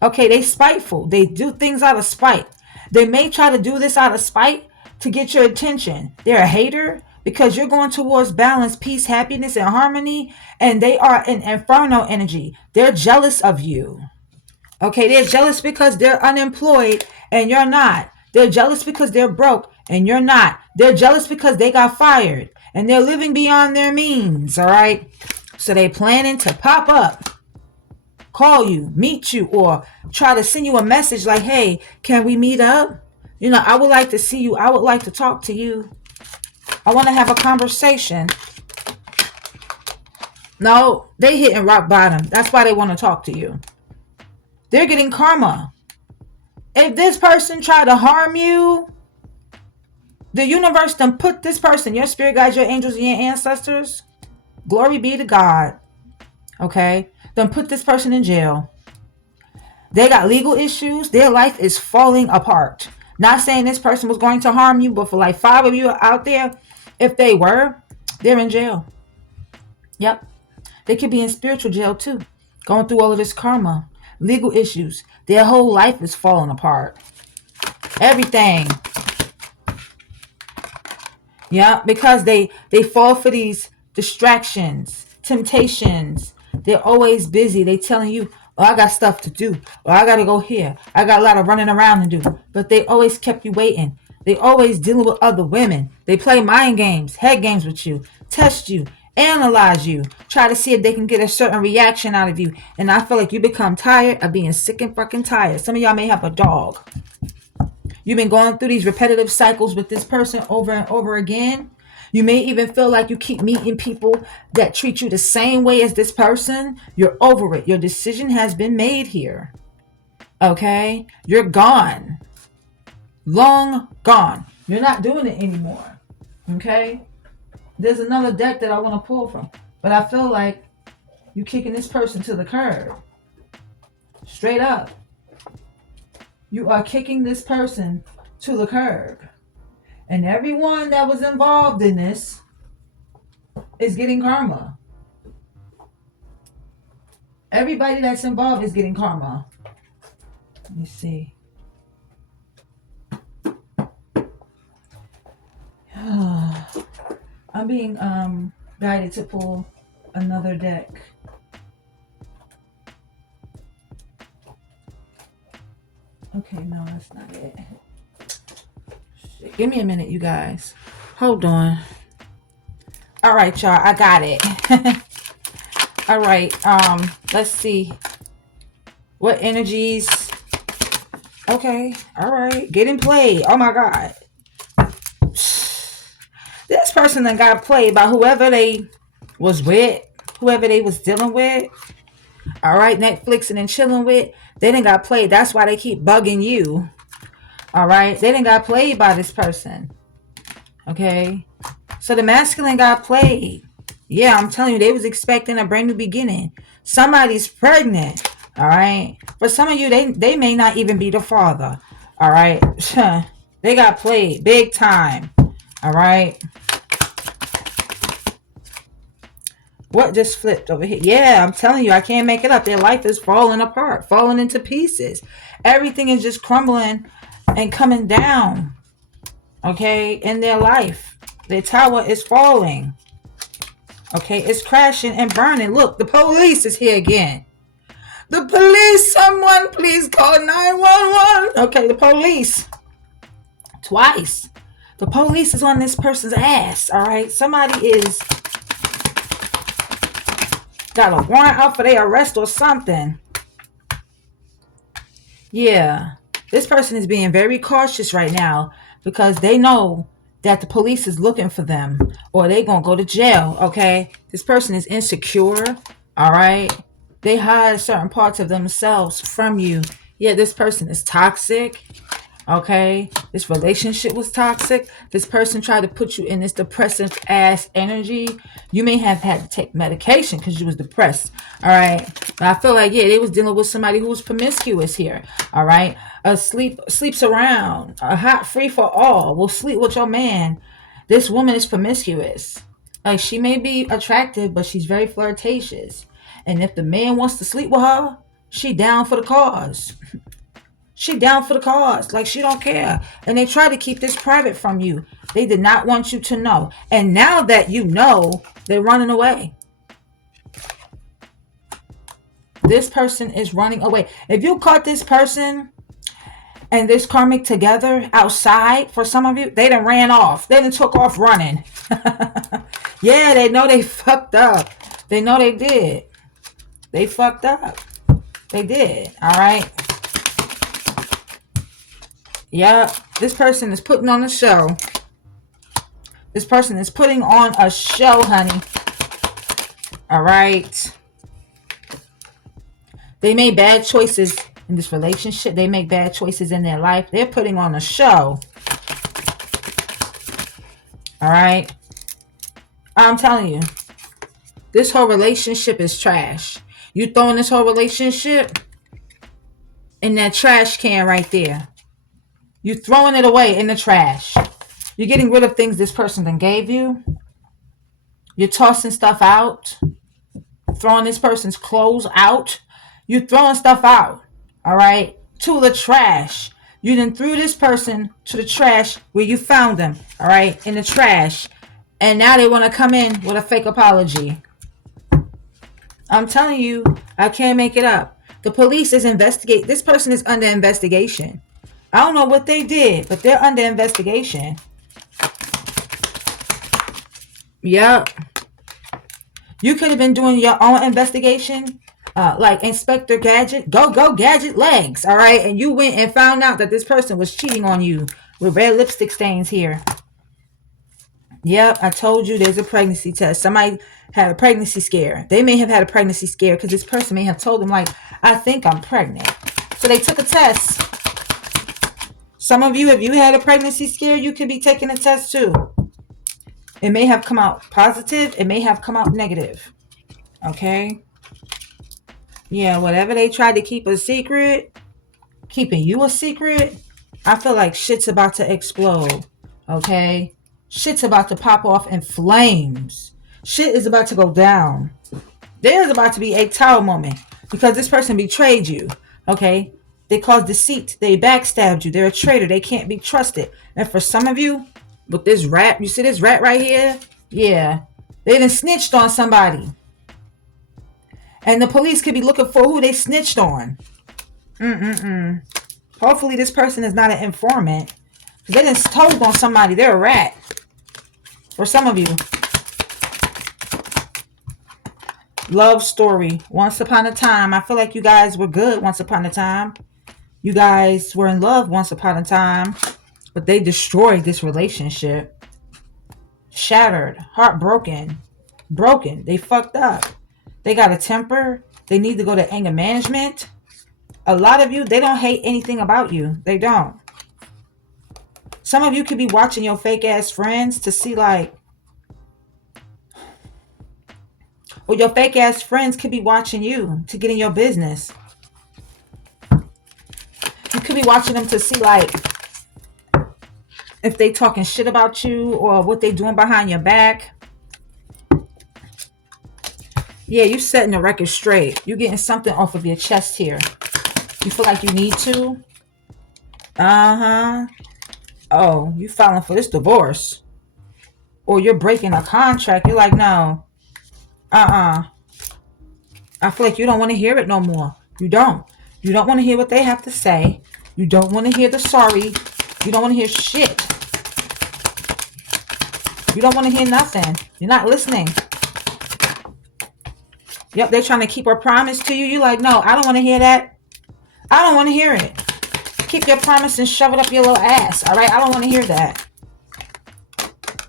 Okay, they spiteful. They do things out of spite. They may try to do this out of spite to get your attention. They're a hater because you're going towards balance, peace, happiness, and harmony. And they are in inferno energy. They're jealous of you. Okay, they're jealous because they're unemployed and you're not. They're jealous because they're broke and you're not. They're jealous because they got fired and they're living beyond their means. All right. So they planning to pop up, call you, meet you, or try to send you a message like, hey, can we meet up? You know, I would like to see you. I would like to talk to you. I want to have a conversation. No, they hitting rock bottom. That's why they want to talk to you. They're getting karma. If this person tried to harm you, the universe done put this person, your spirit guides, your angels, and your ancestors, glory be to God, okay, done put this person in jail. They got legal issues. Their life is falling apart. Not saying this person was going to harm you, but for like 5 of you out there, if they were, they're in jail. Yep. They could be in spiritual jail too, going through all of this karma, legal issues. Their whole life is falling apart. Everything. Yeah, because they fall for these distractions, temptations. They're always busy. They telling you, oh, I got stuff to do. Or I got to go here. I got a lot of running around to do. But they always kept you waiting. They always dealing with other women. They play mind games, head games with you, test you, analyze you, try to see if they can get a certain reaction out of you. And I feel like you become tired of being sick and fucking tired. Some of y'all may have a dog. You've been going through these repetitive cycles with this person over and over again. You may even feel like you keep meeting people that treat you the same way as this person. You're over it. Your decision has been made here. Okay? You're gone. Long gone. You're not doing it anymore. Okay? There's another deck that I want to pull from. But I feel like you're kicking this person to the curb. Straight up. You are kicking this person to the curb. And everyone that was involved in this is getting karma. Everybody that's involved is getting karma. Let me see. I'm being guided to pull another deck. Okay, no, that's not it. Shit. Give me a minute, you guys. Hold on. All right, y'all. I got it. All right. Let's see. What energies? Okay. All right. Get in play. Oh my God. This person that got played by whoever they was with, whoever they was dealing with. All right, Netflixing and chilling with. They didn't got played. That's why they keep bugging you. All right, they didn't got played by this person. Okay, so the masculine got played. Yeah, I'm telling you, they was expecting a brand new beginning. Somebody's pregnant. All right, for some of you, they may not even be the father. All right, they got played big time. All right. What just flipped over here? Yeah, I'm telling you, I can't make it up. Their life is falling apart, falling into pieces. Everything is just crumbling and coming down. Okay, in their life. Their tower is falling. Okay, it's crashing and burning. Look, the police is here again. The police, someone please call 911. Okay, the police. Twice. The police is on this person's ass. All right, somebody is got a warrant out for their arrest or something. Yeah, this person is being very cautious right now because they know that the police is looking for them or they gonna go to jail. Okay, this person is insecure. All right, they hide certain parts of themselves from you. Yeah, this person is toxic. Okay, this relationship was toxic. This person tried to put you in this depressive ass energy. You may have had to take medication because you was depressed. All right, but I feel like, yeah, they was dealing with somebody who was promiscuous here. All right, sleeps around, a hot free for all, will sleep with your man. This woman is promiscuous. Like, she may be attractive, but she's very flirtatious. And if the man wants to sleep with her, she down for the cause. She down for the cause. Like, she don't care. And they try to keep this private from you. They did not want you to know. And now that you know, they're running away. This person is running away. If you caught this person and this karmic together outside. For some of you, they done ran off. They done took off running. Yeah, they know they fucked up. They know they did. They fucked up. They did. All right. Yeah, this person is putting on a show. This person is putting on a show, honey. All right. They made bad choices in this relationship. They make bad choices in their life. They're putting on a show. All right. I'm telling you, this whole relationship is trash. You throwing this whole relationship in that trash can right there. You throwing it away in the trash. You're getting rid of things this person then gave you. You're tossing stuff out. Throwing this person's clothes out. You're throwing stuff out. All right. To the trash. You then threw this person to the trash where you found them. All right. In the trash. And now they want to come in with a fake apology. I'm telling you, I can't make it up. The police is investigating. This person is under investigation. I don't know what they did, but they're under investigation. Yep. You could have been doing your own investigation, like Inspector Gadget. Go Gadget legs, all right? And you went and found out that this person was cheating on you with red lipstick stains here. Yep, I told you there's a pregnancy test. Somebody had a pregnancy scare. They may have had a pregnancy scare because this person may have told them, like, I think I'm pregnant. So they took a test. Some of you, if you had a pregnancy scare, you could be taking a test too. It may have come out positive. It may have come out negative. Okay? Yeah, whatever they tried to keep a secret, keeping you a secret, I feel like shit's about to explode. Okay? Shit's about to pop off in flames. Shit is about to go down. There's about to be a tower moment because this person betrayed you. Okay? They caused deceit. They backstabbed you. They're a traitor. They can't be trusted. And for some of you, with this rat, you see this rat right here? Yeah. They done snitched on somebody. And the police could be looking for who they snitched on. Hopefully this person is not an informant. They done told on somebody. They're a rat. For some of you. Love story. Once upon a time. I feel like you guys were good once upon a time. You guys were in love once upon a time. But they destroyed this relationship. Shattered. Heartbroken. Broken. They fucked up. They got a temper. They need to go to anger management. A lot of you, they don't hate anything about you. They don't. Some of you could be watching your fake ass friends to see like, or your fake ass friends could be watching you to get in your business. You could be watching them to see like if they talking shit about you or what they doing behind your back. Yeah, you setting the record straight. You getting something off of your chest here. You feel like you need to. Oh, you filing for this divorce. Or you're breaking a contract. You're like, no. I feel like you don't want to hear it no more. You don't. You don't want to hear what they have to say. You don't want to hear the sorry. You don't want to hear shit. You don't want to hear nothing. You're not listening. Yep, they're trying to keep a promise to you. You're like, no, I don't want to hear that. I don't want to hear it. Keep your promise and shove it up your little ass. All right, I don't want to hear that.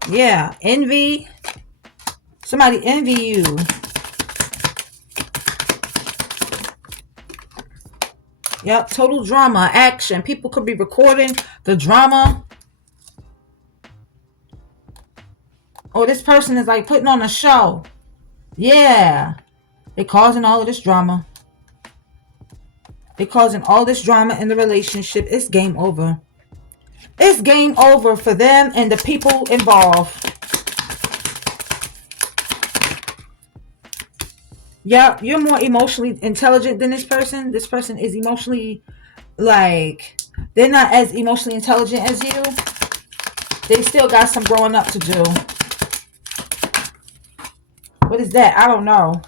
Yeah, envy. Somebody envy you. Yep, total drama, action. People could be recording the drama. Or this person is like putting on a show. Yeah. They're causing all of this drama. They're causing all this drama in the relationship. It's game over. It's game over for them and the people involved. Yeah, you're more emotionally intelligent than this person. This person is emotionally, like, they're not as emotionally intelligent as you. They still got some growing up to do. What is that? I don't know.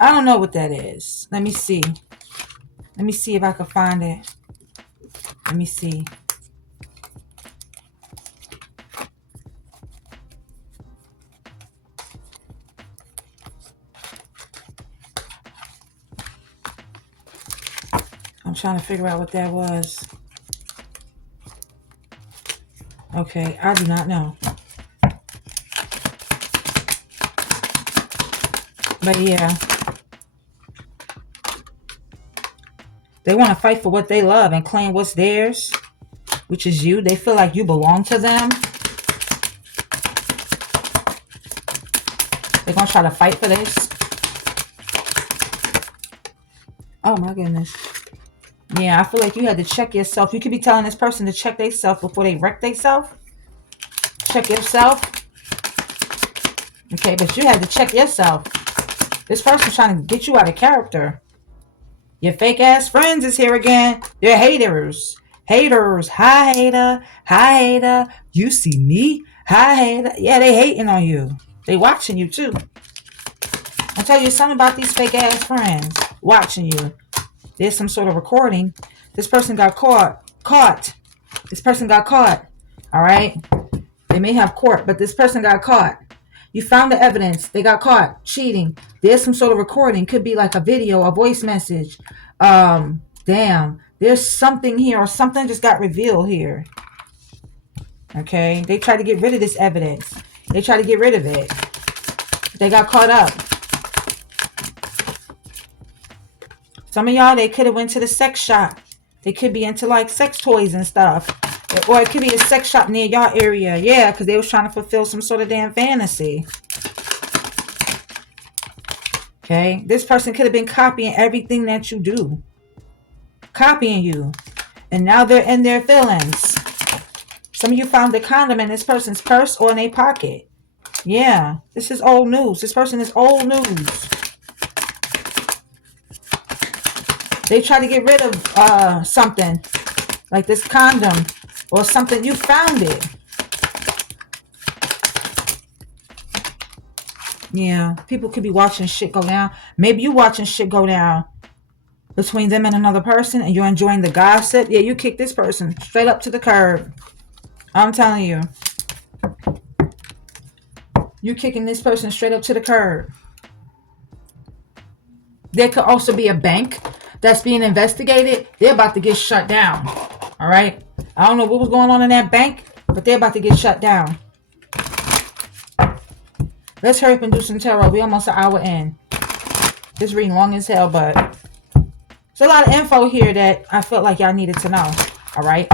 I don't know what that is. Let me see. Let me see if I can find it. Let me see. I'm trying to figure out what that was. Okay, I do not know. But yeah. They want to fight for what they love and claim what's theirs, which is you. They feel like you belong to them. They're going to try to fight for this. Oh my goodness. Yeah, I feel like you had to check yourself. You could be telling this person to check themselves before they wreck themselves. Check yourself. Okay, but you had to check yourself. This person's trying to get you out of character. Your fake ass friends is here again. They're haters. Haters. Hi, hater. Hi, hater. You see me? Hi, hater. Yeah, they hating on you. They watching you too. I'll tell you something about these fake ass friends watching you. There's some sort of recording. This person got caught. This person got caught. All right. They may have court, but this person got caught. You found the evidence. They got caught cheating. There's some sort of recording. Could be like a video, a voice message. Damn. There's something here, or something just got revealed here. Okay. They tried to get rid of this evidence. They tried to get rid of it. They got caught up. Some of y'all, they could have went to the sex shop. They could be into like sex toys and stuff. Or it could be a sex shop near y'all area. Yeah, because they was trying to fulfill some sort of damn fantasy. Okay. This person could have been copying everything that you do. Copying you. And now they're in their feelings. Some of you found the condom in this person's purse or in their pocket. Yeah. This is old news. This person is old news. They try to get rid of something. Like this condom. Or something. You found it. Yeah. People could be watching shit go down. Maybe you watching shit go down between them and another person. And you're enjoying the gossip. Yeah, you kick this person straight up to the curb. I'm telling you. You're kicking this person straight up to the curb. There could also be a bank that's being investigated. They're about to get shut down. All right. I don't know what was going on in that bank, but they're about to get shut down. Let's hurry up and do some tarot. We almost an hour in. This reading long as hell, but there's a lot of info here that I felt like y'all needed to know. All right.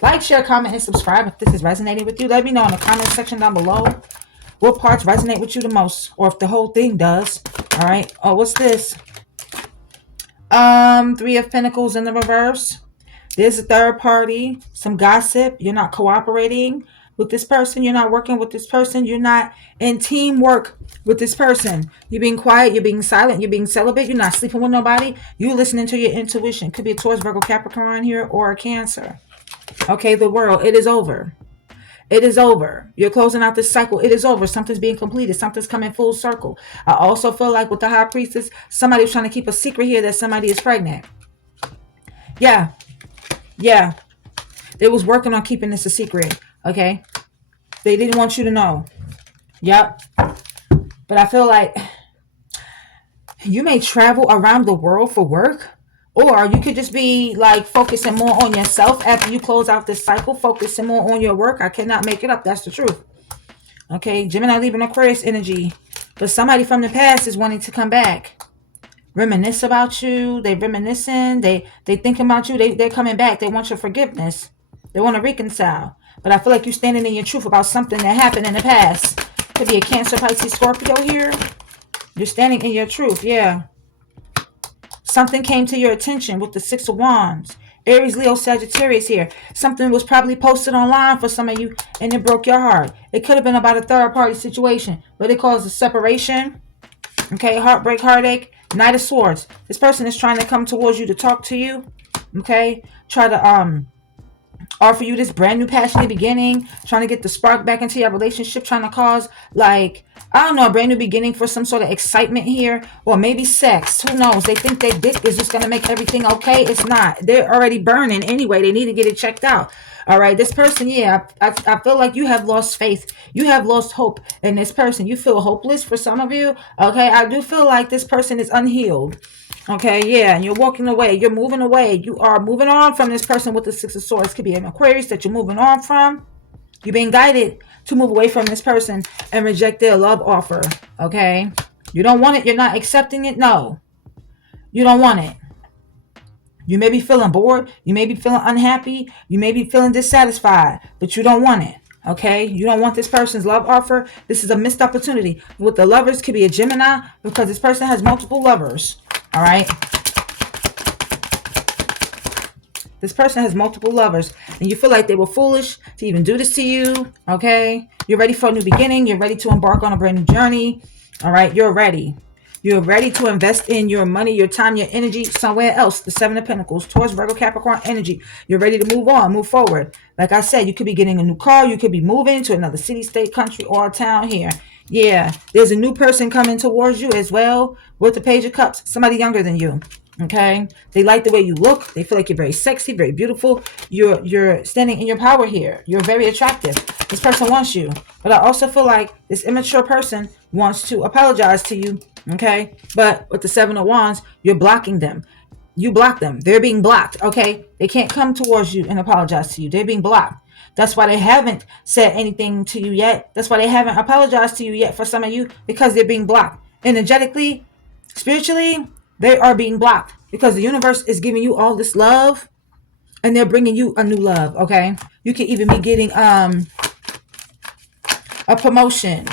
Like, share, comment, and subscribe if this is resonating with you. Let me know in the comment section down below what parts resonate with you the most, or if the whole thing does. All right. Oh, what's this? 3 of Pentacles in the reverse. There's a third party, some gossip. You're not cooperating with this person. You're not working with this person. You're not in teamwork with this person. You're being quiet. You're being silent. You're being celibate. You're not sleeping with nobody. You're listening to your intuition. Could be a Taurus, Virgo, Capricorn here, or a Cancer. Okay, the world. It is over. It is over. You're closing out this cycle. It is over. Something's being completed. Something's coming full circle. I also feel like with the High Priestess, somebody was trying to keep a secret here that somebody is pregnant. Yeah. Yeah. They was working on keeping this a secret. Okay. They didn't want you to know. Yep. But I feel like you may travel around the world for work. Or you could just be like focusing more on yourself after you close out this cycle. Focusing more on your work. I cannot make it up. That's the truth. Okay. Gemini, Libra, and Aquarius energy. But somebody from the past is wanting to come back. Reminisce about you. They reminiscing. They think about you. They're coming back. They want your forgiveness. They want to reconcile. But I feel like you're standing in your truth about something that happened in the past. Could be a Cancer, Pisces, Scorpio here. You're standing in your truth. Yeah. Something came to your attention with the 6 of Wands. Aries, Leo, Sagittarius here. Something was probably posted online for some of you and it broke your heart. It could have been about a third party situation, but it caused a separation. Okay, heartbreak, heartache. Knight of Swords. This person is trying to come towards you to talk to you. Okay, try to offer you this brand new passionate beginning. Trying to get the spark back into your relationship. Trying to cause like I don't know, a brand new beginning for some sort of excitement here, or maybe sex. Who knows? They think their dick is just going to make everything okay. It's not. They're already burning anyway. They need to get it checked out. All right. This person, yeah, I feel like you have lost faith. You have lost hope in this person. You feel hopeless for some of you. Okay. I do feel like this person is unhealed. Okay, yeah, and you're walking away. You're moving away. You are moving on from this person with the Six of Swords. Could be an Aquarius that you're moving on from. You're being guided to move away from this person and reject their love offer. Okay, you don't want it. You're not accepting it. No, you don't want it. You may be feeling bored. You may be feeling unhappy. You may be feeling dissatisfied, but you don't want it. Okay, you don't want this person's love offer. This is a missed opportunity. With the lovers, could be a Gemini because this person has multiple lovers. All right. This person has multiple lovers and you feel like they were foolish to even do this to you. Okay. You're ready for a new beginning. You're ready to embark on a brand new journey. All right. You're ready. You're ready to invest in your money, your time, your energy somewhere else. The Seven of Pentacles, Taurus, Virgo, Capricorn energy. You're ready to move on, move forward. Like I said, you could be getting a new car. You could be moving to another city, state, country, or a town here. Yeah, there's a new person coming towards you as well with the Page of Cups. Somebody younger than you. Okay, they like the way you look. They feel like you're very sexy, very beautiful. You're standing in your power here. You're very attractive. This person wants you, but I also feel like this immature person wants to apologize to you. Okay, but with the Seven of Wands, you're blocking them. You block them. They're being blocked. Okay, they can't come towards you and apologize to you. They're being blocked. That's why they haven't said anything to you yet. That's why they haven't apologized to you yet for some of you, because they're being blocked energetically, spiritually. They are being blocked because the universe is giving you all this love and they're bringing you a new love. Okay, you could even be getting a promotion.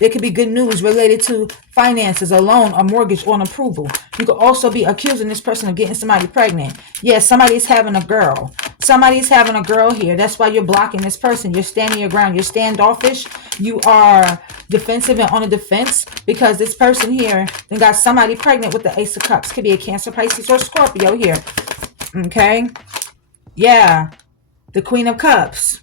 There could be good news related to finances, a loan, a mortgage, or an approval. You could also be accusing this person of getting somebody pregnant. Yes, somebody's having a girl. Somebody's having a girl here. That's why you're blocking this person. You're standing your ground. You're standoffish. You are defensive and on the defense because this person here then got somebody pregnant with the Ace of Cups. Could be a Cancer, Pisces, or Scorpio here. Okay. Yeah. The Queen of Cups.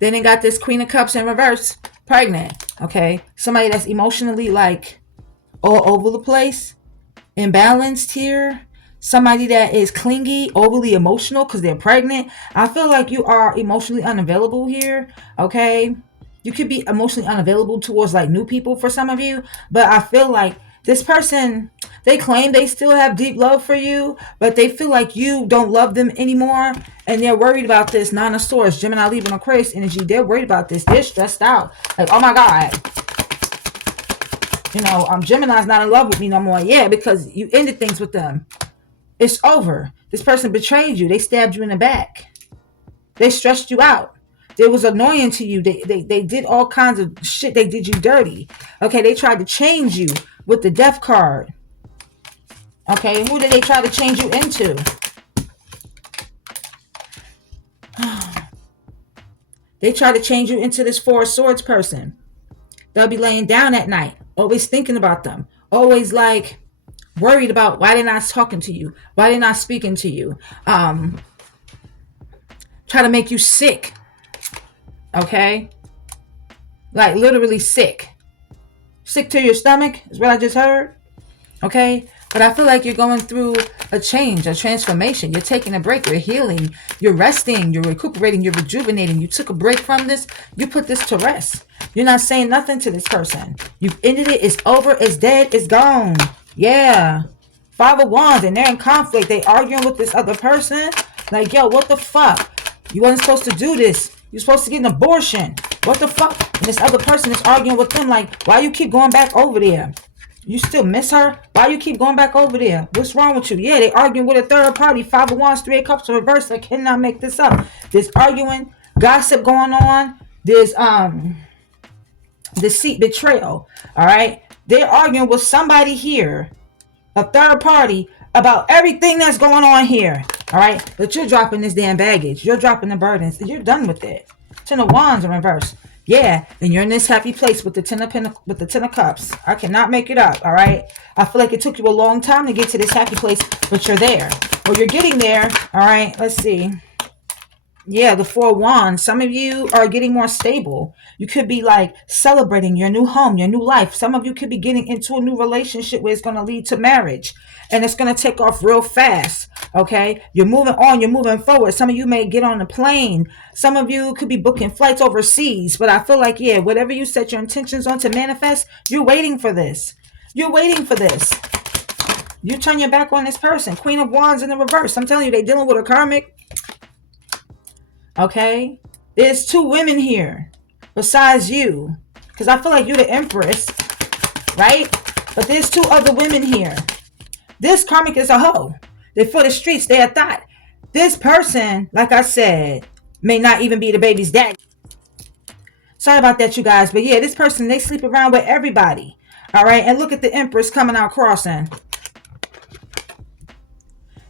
Then they got this Queen of Cups in reverse. Pregnant. Okay. Somebody that's emotionally like all over the place. Imbalanced here. Somebody that is clingy, overly emotional because they're pregnant. I feel like you are emotionally unavailable here. Okay. You could be emotionally unavailable towards like new people for some of you. But I feel like this person, they claim they still have deep love for you, but they feel like you don't love them anymore. And they're worried about this. Nine of Swords, Gemini, Libra, Aquarius energy. They're worried about this. They're stressed out. Like, oh my God. You know, Gemini's not in love with me no more. Yeah, because you ended things with them. It's over. This person betrayed you. They stabbed you in the back. They stressed you out. It was annoying to you. They did all kinds of shit. They did you dirty. Okay, they tried to change you with the Death card. Okay, who did they try to change you into? They try to change you into this Four of Swords person. They'll be laying down at night, always thinking about them, always like worried about why they're not talking to you, why they're not speaking to you. Try to make you sick. Okay, like literally sick to your stomach is what I just heard. Okay, but I feel like you're going through a change, a transformation. You're taking a break, you're healing, you're resting, you're recuperating, you're rejuvenating. You took a break from this. You put this to rest. You're not saying nothing to this person. You've ended it. It's over. It's dead. It's gone. Yeah. Five of Wands, and they're in conflict. They arguing with this other person. Like, yo, what the fuck? You wasn't supposed to do this. You're supposed to get an abortion. What the fuck? And this other person is arguing with them like, why you keep going back over there? You still miss her? Why you keep going back over there? What's wrong with you? Yeah, they arguing with a third party. Five of Wands, Three of Cups in reverse. I cannot make this up. There's arguing, gossip going on. There's deceit, betrayal. All right? They're arguing with somebody here, a third party, about everything that's going on here. All right, but you're dropping this damn baggage. You're dropping the burdens. You're done with it. Ten of Wands in reverse. Yeah, and you're in this happy place with the Ten of Cups. I cannot make it up. All right, I feel like it took you a long time to get to this happy place, but you're there. Well, you're getting there. All right, let's see. Yeah, the Four Wands. Some of you are getting more stable. You could be like celebrating your new home, your new life. Some of you could be getting into a new relationship where it's going to lead to marriage, and it's going to take off real fast. Okay, you're moving on, you're moving forward. Some of you may get on a plane. Some of you could be booking flights overseas. But I feel like, yeah, whatever you set your intentions on to manifest, you're waiting for this. You're waiting for this. You turn your back on this person. Queen of Wands in the reverse. I'm telling you, they're dealing with a karmic. Okay, there's two women here besides you, because I feel like you're the empress, right? But there's two other women here. This karmic is a hoe. They're for the streets. They are thought. This person, like I said, may not even be the baby's daddy. Sorry about that, you guys. But yeah, this person, they sleep around with everybody. All right, and look at the empress coming out crossing.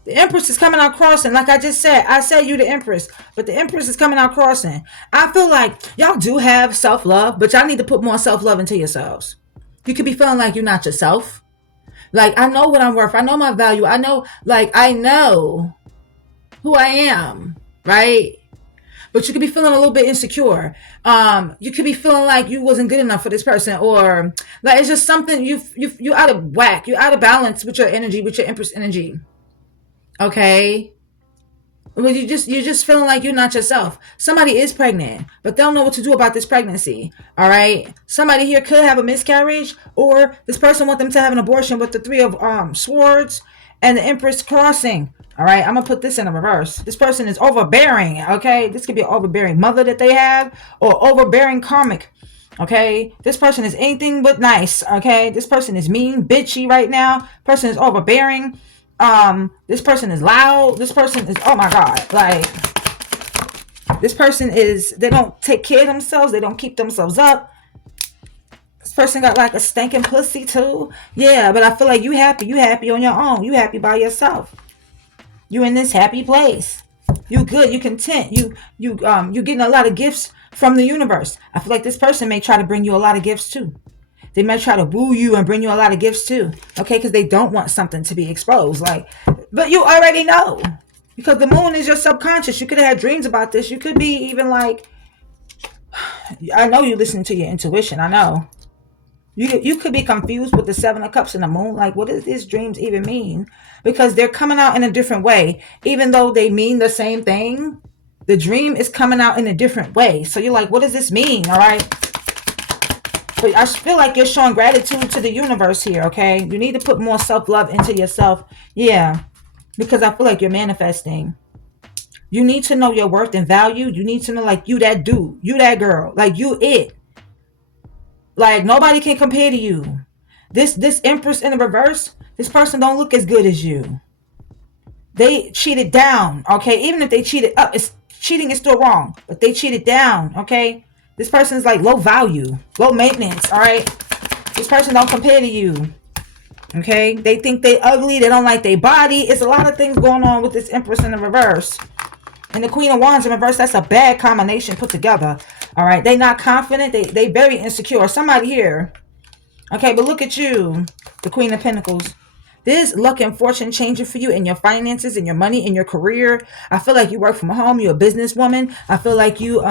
The Empress is coming out crossing. Like I just said, I said you the Empress, but the Empress is coming out crossing. I feel like y'all do have self-love, but y'all need to put more self-love into yourselves. You could be feeling like you're not yourself. Like, I know what I'm worth. I know my value. I know, like, I know who I am, right? But you could be feeling a little bit insecure. You could be feeling like you wasn't good enough for this person, or like it's just something you out of whack. You're out of balance with your energy, with your Empress energy. Okay, well, you're just feeling like you're not yourself. Somebody is pregnant, but they don't know what to do about this pregnancy. All right, somebody here could have a miscarriage, or this person want them to have an abortion with the Three of Swords and the Empress crossing. All right, I'm gonna put this in a reverse. This person is overbearing. Okay, this could be an overbearing mother that they have, or overbearing karmic. Okay, this person is anything but nice. Okay, this person is mean, bitchy right now. Person is overbearing. This person is loud. This person is, oh my god, like, this person is, they don't take care of themselves. They don't keep themselves up. This person got like a stinking pussy too. Yeah, but I feel like you happy on your own. You happy by yourself. You in this happy place. You good, you content. You getting a lot of gifts from the universe. I feel like this person may try to bring you a lot of gifts too. They might try to woo you and bring you a lot of gifts too. Okay, because they don't want something to be exposed. Like, but you already know. Because the moon is your subconscious. You could have had dreams about this. You could be even like, I know you listen to your intuition. I know. You could be confused with the Seven of Cups and the moon. Like, what does these dreams even mean? Because they're coming out in a different way. Even though they mean the same thing, the dream is coming out in a different way. So you're like, what does this mean? All right. But I feel like you're showing gratitude to the universe here, okay? You need to put more self-love into yourself. Yeah, because I feel like you're manifesting. You need to know your worth and value. You need to know, like, you that dude. You that girl. Like, you it. Like, nobody can compare to you. This Empress in the reverse, this person don't look as good as you. They cheated down, okay? Even if they cheated up, cheating is still wrong. But they cheated down, okay? This person is like low value, low maintenance, all right? This person don't compare to you, okay? They think they ugly. They don't like their body. It's a lot of things going on with this Empress in the reverse. And the Queen of Wands in reverse, that's a bad combination put together, all right? They not confident. They very insecure. Somebody here, okay? But look at you, the Queen of Pentacles. This luck and fortune changing for you in your finances, in your money, in your career. I feel like you work from home. You're a businesswoman. I feel like you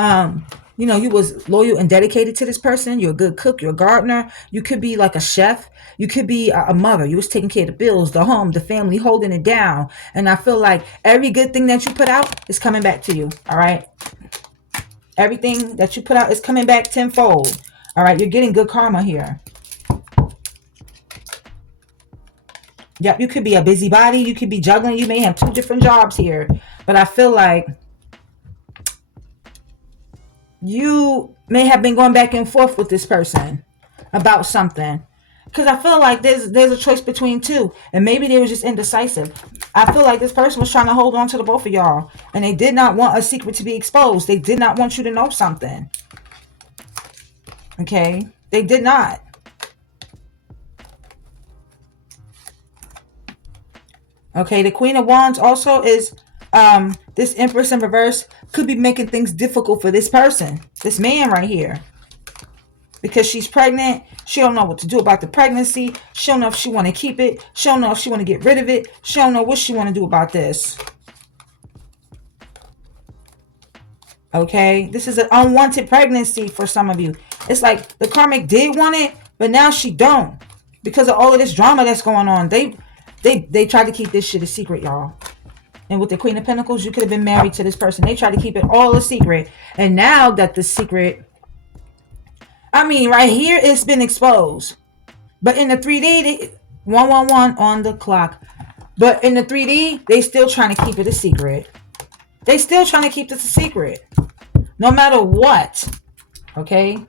you was loyal and dedicated to this person. You're a good cook. You're a gardener. You could be like a chef. You could be a mother. You was taking care of the bills, the home, the family, holding it down. And I feel like every good thing that you put out is coming back to you. All right. Everything that you put out is coming back tenfold. All right. You're getting good karma here. Yep. You could be a busybody. You could be juggling. You may have two different jobs here. But I feel like you may have been going back and forth with this person about something, because I feel like there's a choice between two, and maybe they were just indecisive. I feel like this person was trying to hold on to the both of y'all, and they did not want a secret to be exposed. They did not want you to know something. Okay, they did not. Okay, the Queen of Wands also is this Empress in reverse could be making things difficult for this person, this man right here, because she's pregnant. She don't know what to do about the pregnancy. She don't know if she want to keep it. She don't know if she want to get rid of it. She don't know what she want to do about this. Okay, this is an unwanted pregnancy for some of you. It's like the karmic did want it, but now she don't, because of all of this drama that's going on. They tried to keep this shit a secret, y'all. And with the Queen of Pentacles, you could have been married to this person. They tried to keep it all a secret, and now that the secret, I mean, right here, it's been exposed. But in the 3D, 111 on the clock. But in the 3D, they still trying to keep it a secret. They still trying to keep this a secret. No matter what. Okay?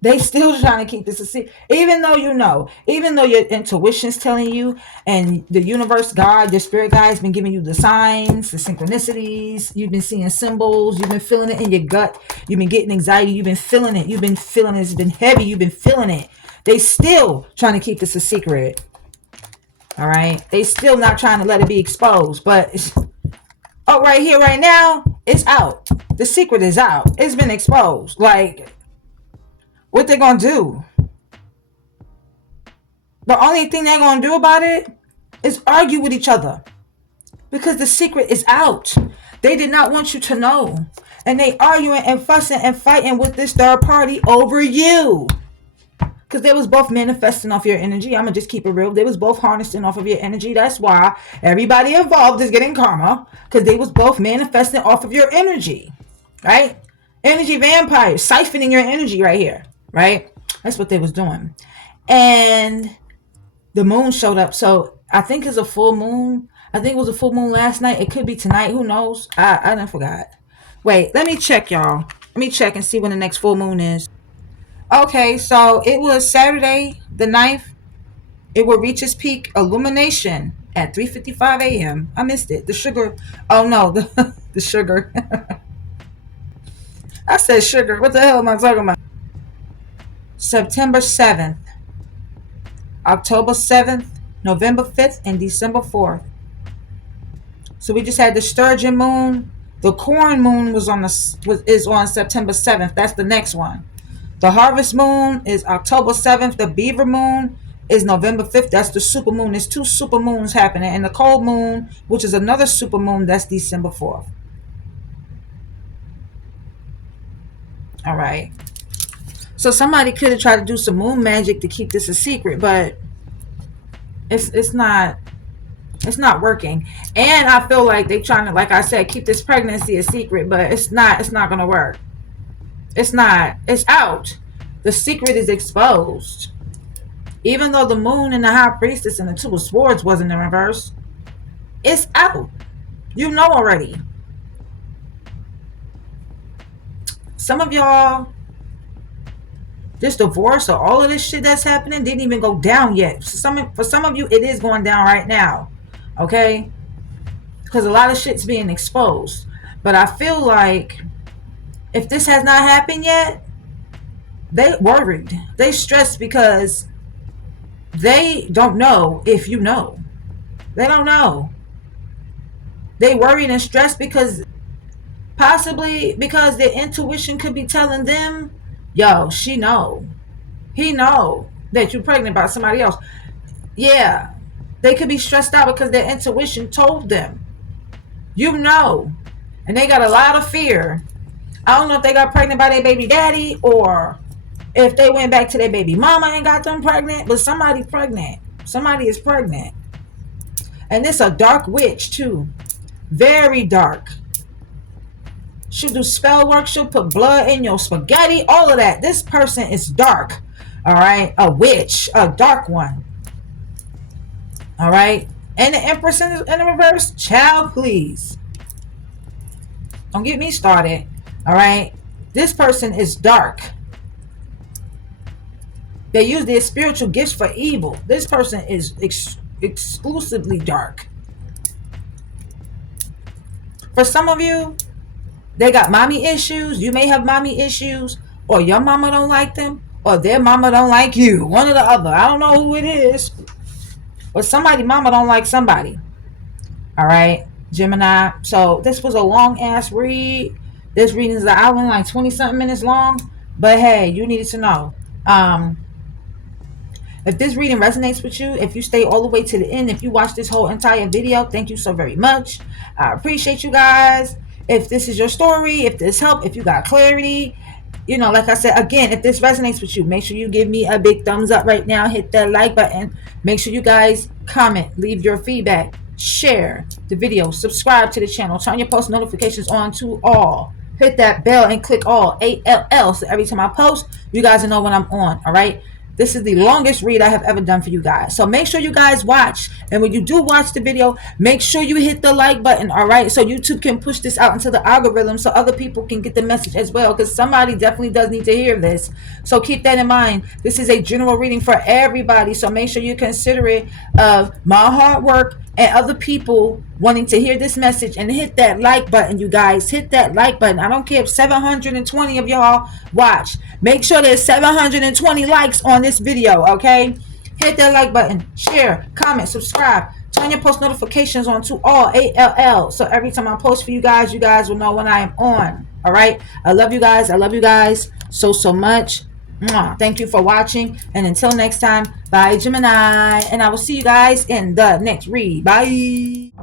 They still trying to keep this a secret. Even though you know. Even though your intuition's telling you. And the universe, God, your spirit guide has been giving you the signs, the synchronicities. You've been seeing symbols. You've been feeling it in your gut. You've been getting anxiety. You've been feeling it. You've been feeling it. It's been heavy. You've been feeling it. They still trying to keep this a secret. All right? They still not trying to let it be exposed. But it's, oh, right here, right now, it's out. The secret is out. It's been exposed. Like, what they gonna do? The only thing they're gonna do about it is argue with each other. Because the secret is out. They did not want you to know. And they arguing and fussing and fighting with this third party over you. Because they was both manifesting off your energy. I'm going to just keep it real. They was both harnessing off of your energy. That's why everybody involved is getting karma. Because they was both manifesting off of your energy. Right? Energy vampires. Siphoning your energy right here. Right? That's what they was doing. And the moon showed up. So I think it's a full moon. I think it was a full moon last night. It could be tonight. Who knows? I done forgot. Wait, let me check, y'all. Let me check and see when the next full moon is. Okay, so it was Saturday the 9th. It will reach its peak illumination at 3:55 a.m. I missed it. The sugar. Oh no, the sugar. I said sugar. What the hell am I talking about? September 7th, October 7th, November 5th, and December 4th. So we just had the sturgeon moon. The corn moon is on September 7th. That's the next one. The harvest moon is October 7th. The beaver moon is November 5th. That's the super moon. There's two super moons happening. And the cold moon, which is another super moon, that's December 4th. All right. So somebody could have tried to do some moon magic to keep this a secret, but it's not working. And I feel like they trying to, like I said, keep this pregnancy a secret, but it's not going to work. It's not. It's out. The secret is exposed. Even though the moon and the high priestess and the two of swords wasn't in reverse, it's out. You know already. Some of y'all, this divorce or all of this shit that's happening didn't even go down yet. For some of you, it is going down right now. Okay? Because a lot of shit's being exposed. But I feel like if this has not happened yet, they worried. They stressed because they don't know if you know. They don't know. They worried and stressed because possibly because their intuition could be telling them, yo, she know. He know that you're pregnant by somebody else. Yeah. They could be stressed out because their intuition told them. You know. And they got a lot of fear. I don't know if they got pregnant by their baby daddy or if they went back to their baby mama and got them pregnant, but somebody's pregnant. Somebody is pregnant. And this a dark witch too. Very dark. She'll do spell work. She'll put blood in your spaghetti. All of that. This person is dark. All right. A witch. A dark one. All right. And the Empress in the reverse. Child, please. Don't get me started. All right. This person is dark. They use their spiritual gifts for evil. This person is exclusively dark. For some of you, they got mommy issues. You may have mommy issues, or your mama don't like them, or their mama don't like you. One or the other. I don't know who it is, but somebody mama don't like somebody. All right, Gemini. So this was a long ass read. This reading is an hour and like 20 something minutes long. But hey, you needed to know. If this reading resonates with you, if you stay all the way to the end, if you watch this whole entire video, thank you so very much. I appreciate you guys. if this is your story, if this helped, if you got clarity, you know, like I said, again, if this resonates with you, make sure you give me a big thumbs up right now. Hit that like button. Make sure you guys comment, leave your feedback, share the video, subscribe to the channel, turn your post notifications on to all. Hit that bell and click all, ALL, so every time I post, you guys will know when I'm on. All right. This is the longest read I have ever done for you guys. So make sure you guys watch. And when you do watch the video, make sure you hit the like button, all right? So YouTube can push this out into the algorithm so other people can get the message as well, because somebody definitely does need to hear this. So keep that in mind. This is a general reading for everybody. So make sure you consider it of my hard work and other people wanting to hear this message, and hit that like button, you guys. Hit that like button. I don't care if 720 of y'all watch. Make sure there's 720 likes on this video, okay? Hit that like button, share, comment, subscribe, turn your post notifications on to all, ALL, so every time I post for you guys will know when I am on. All right, I love you guys. I love you guys so much. Thank you for watching, and until next time, bye Gemini, and I will see you guys in the next read. Bye.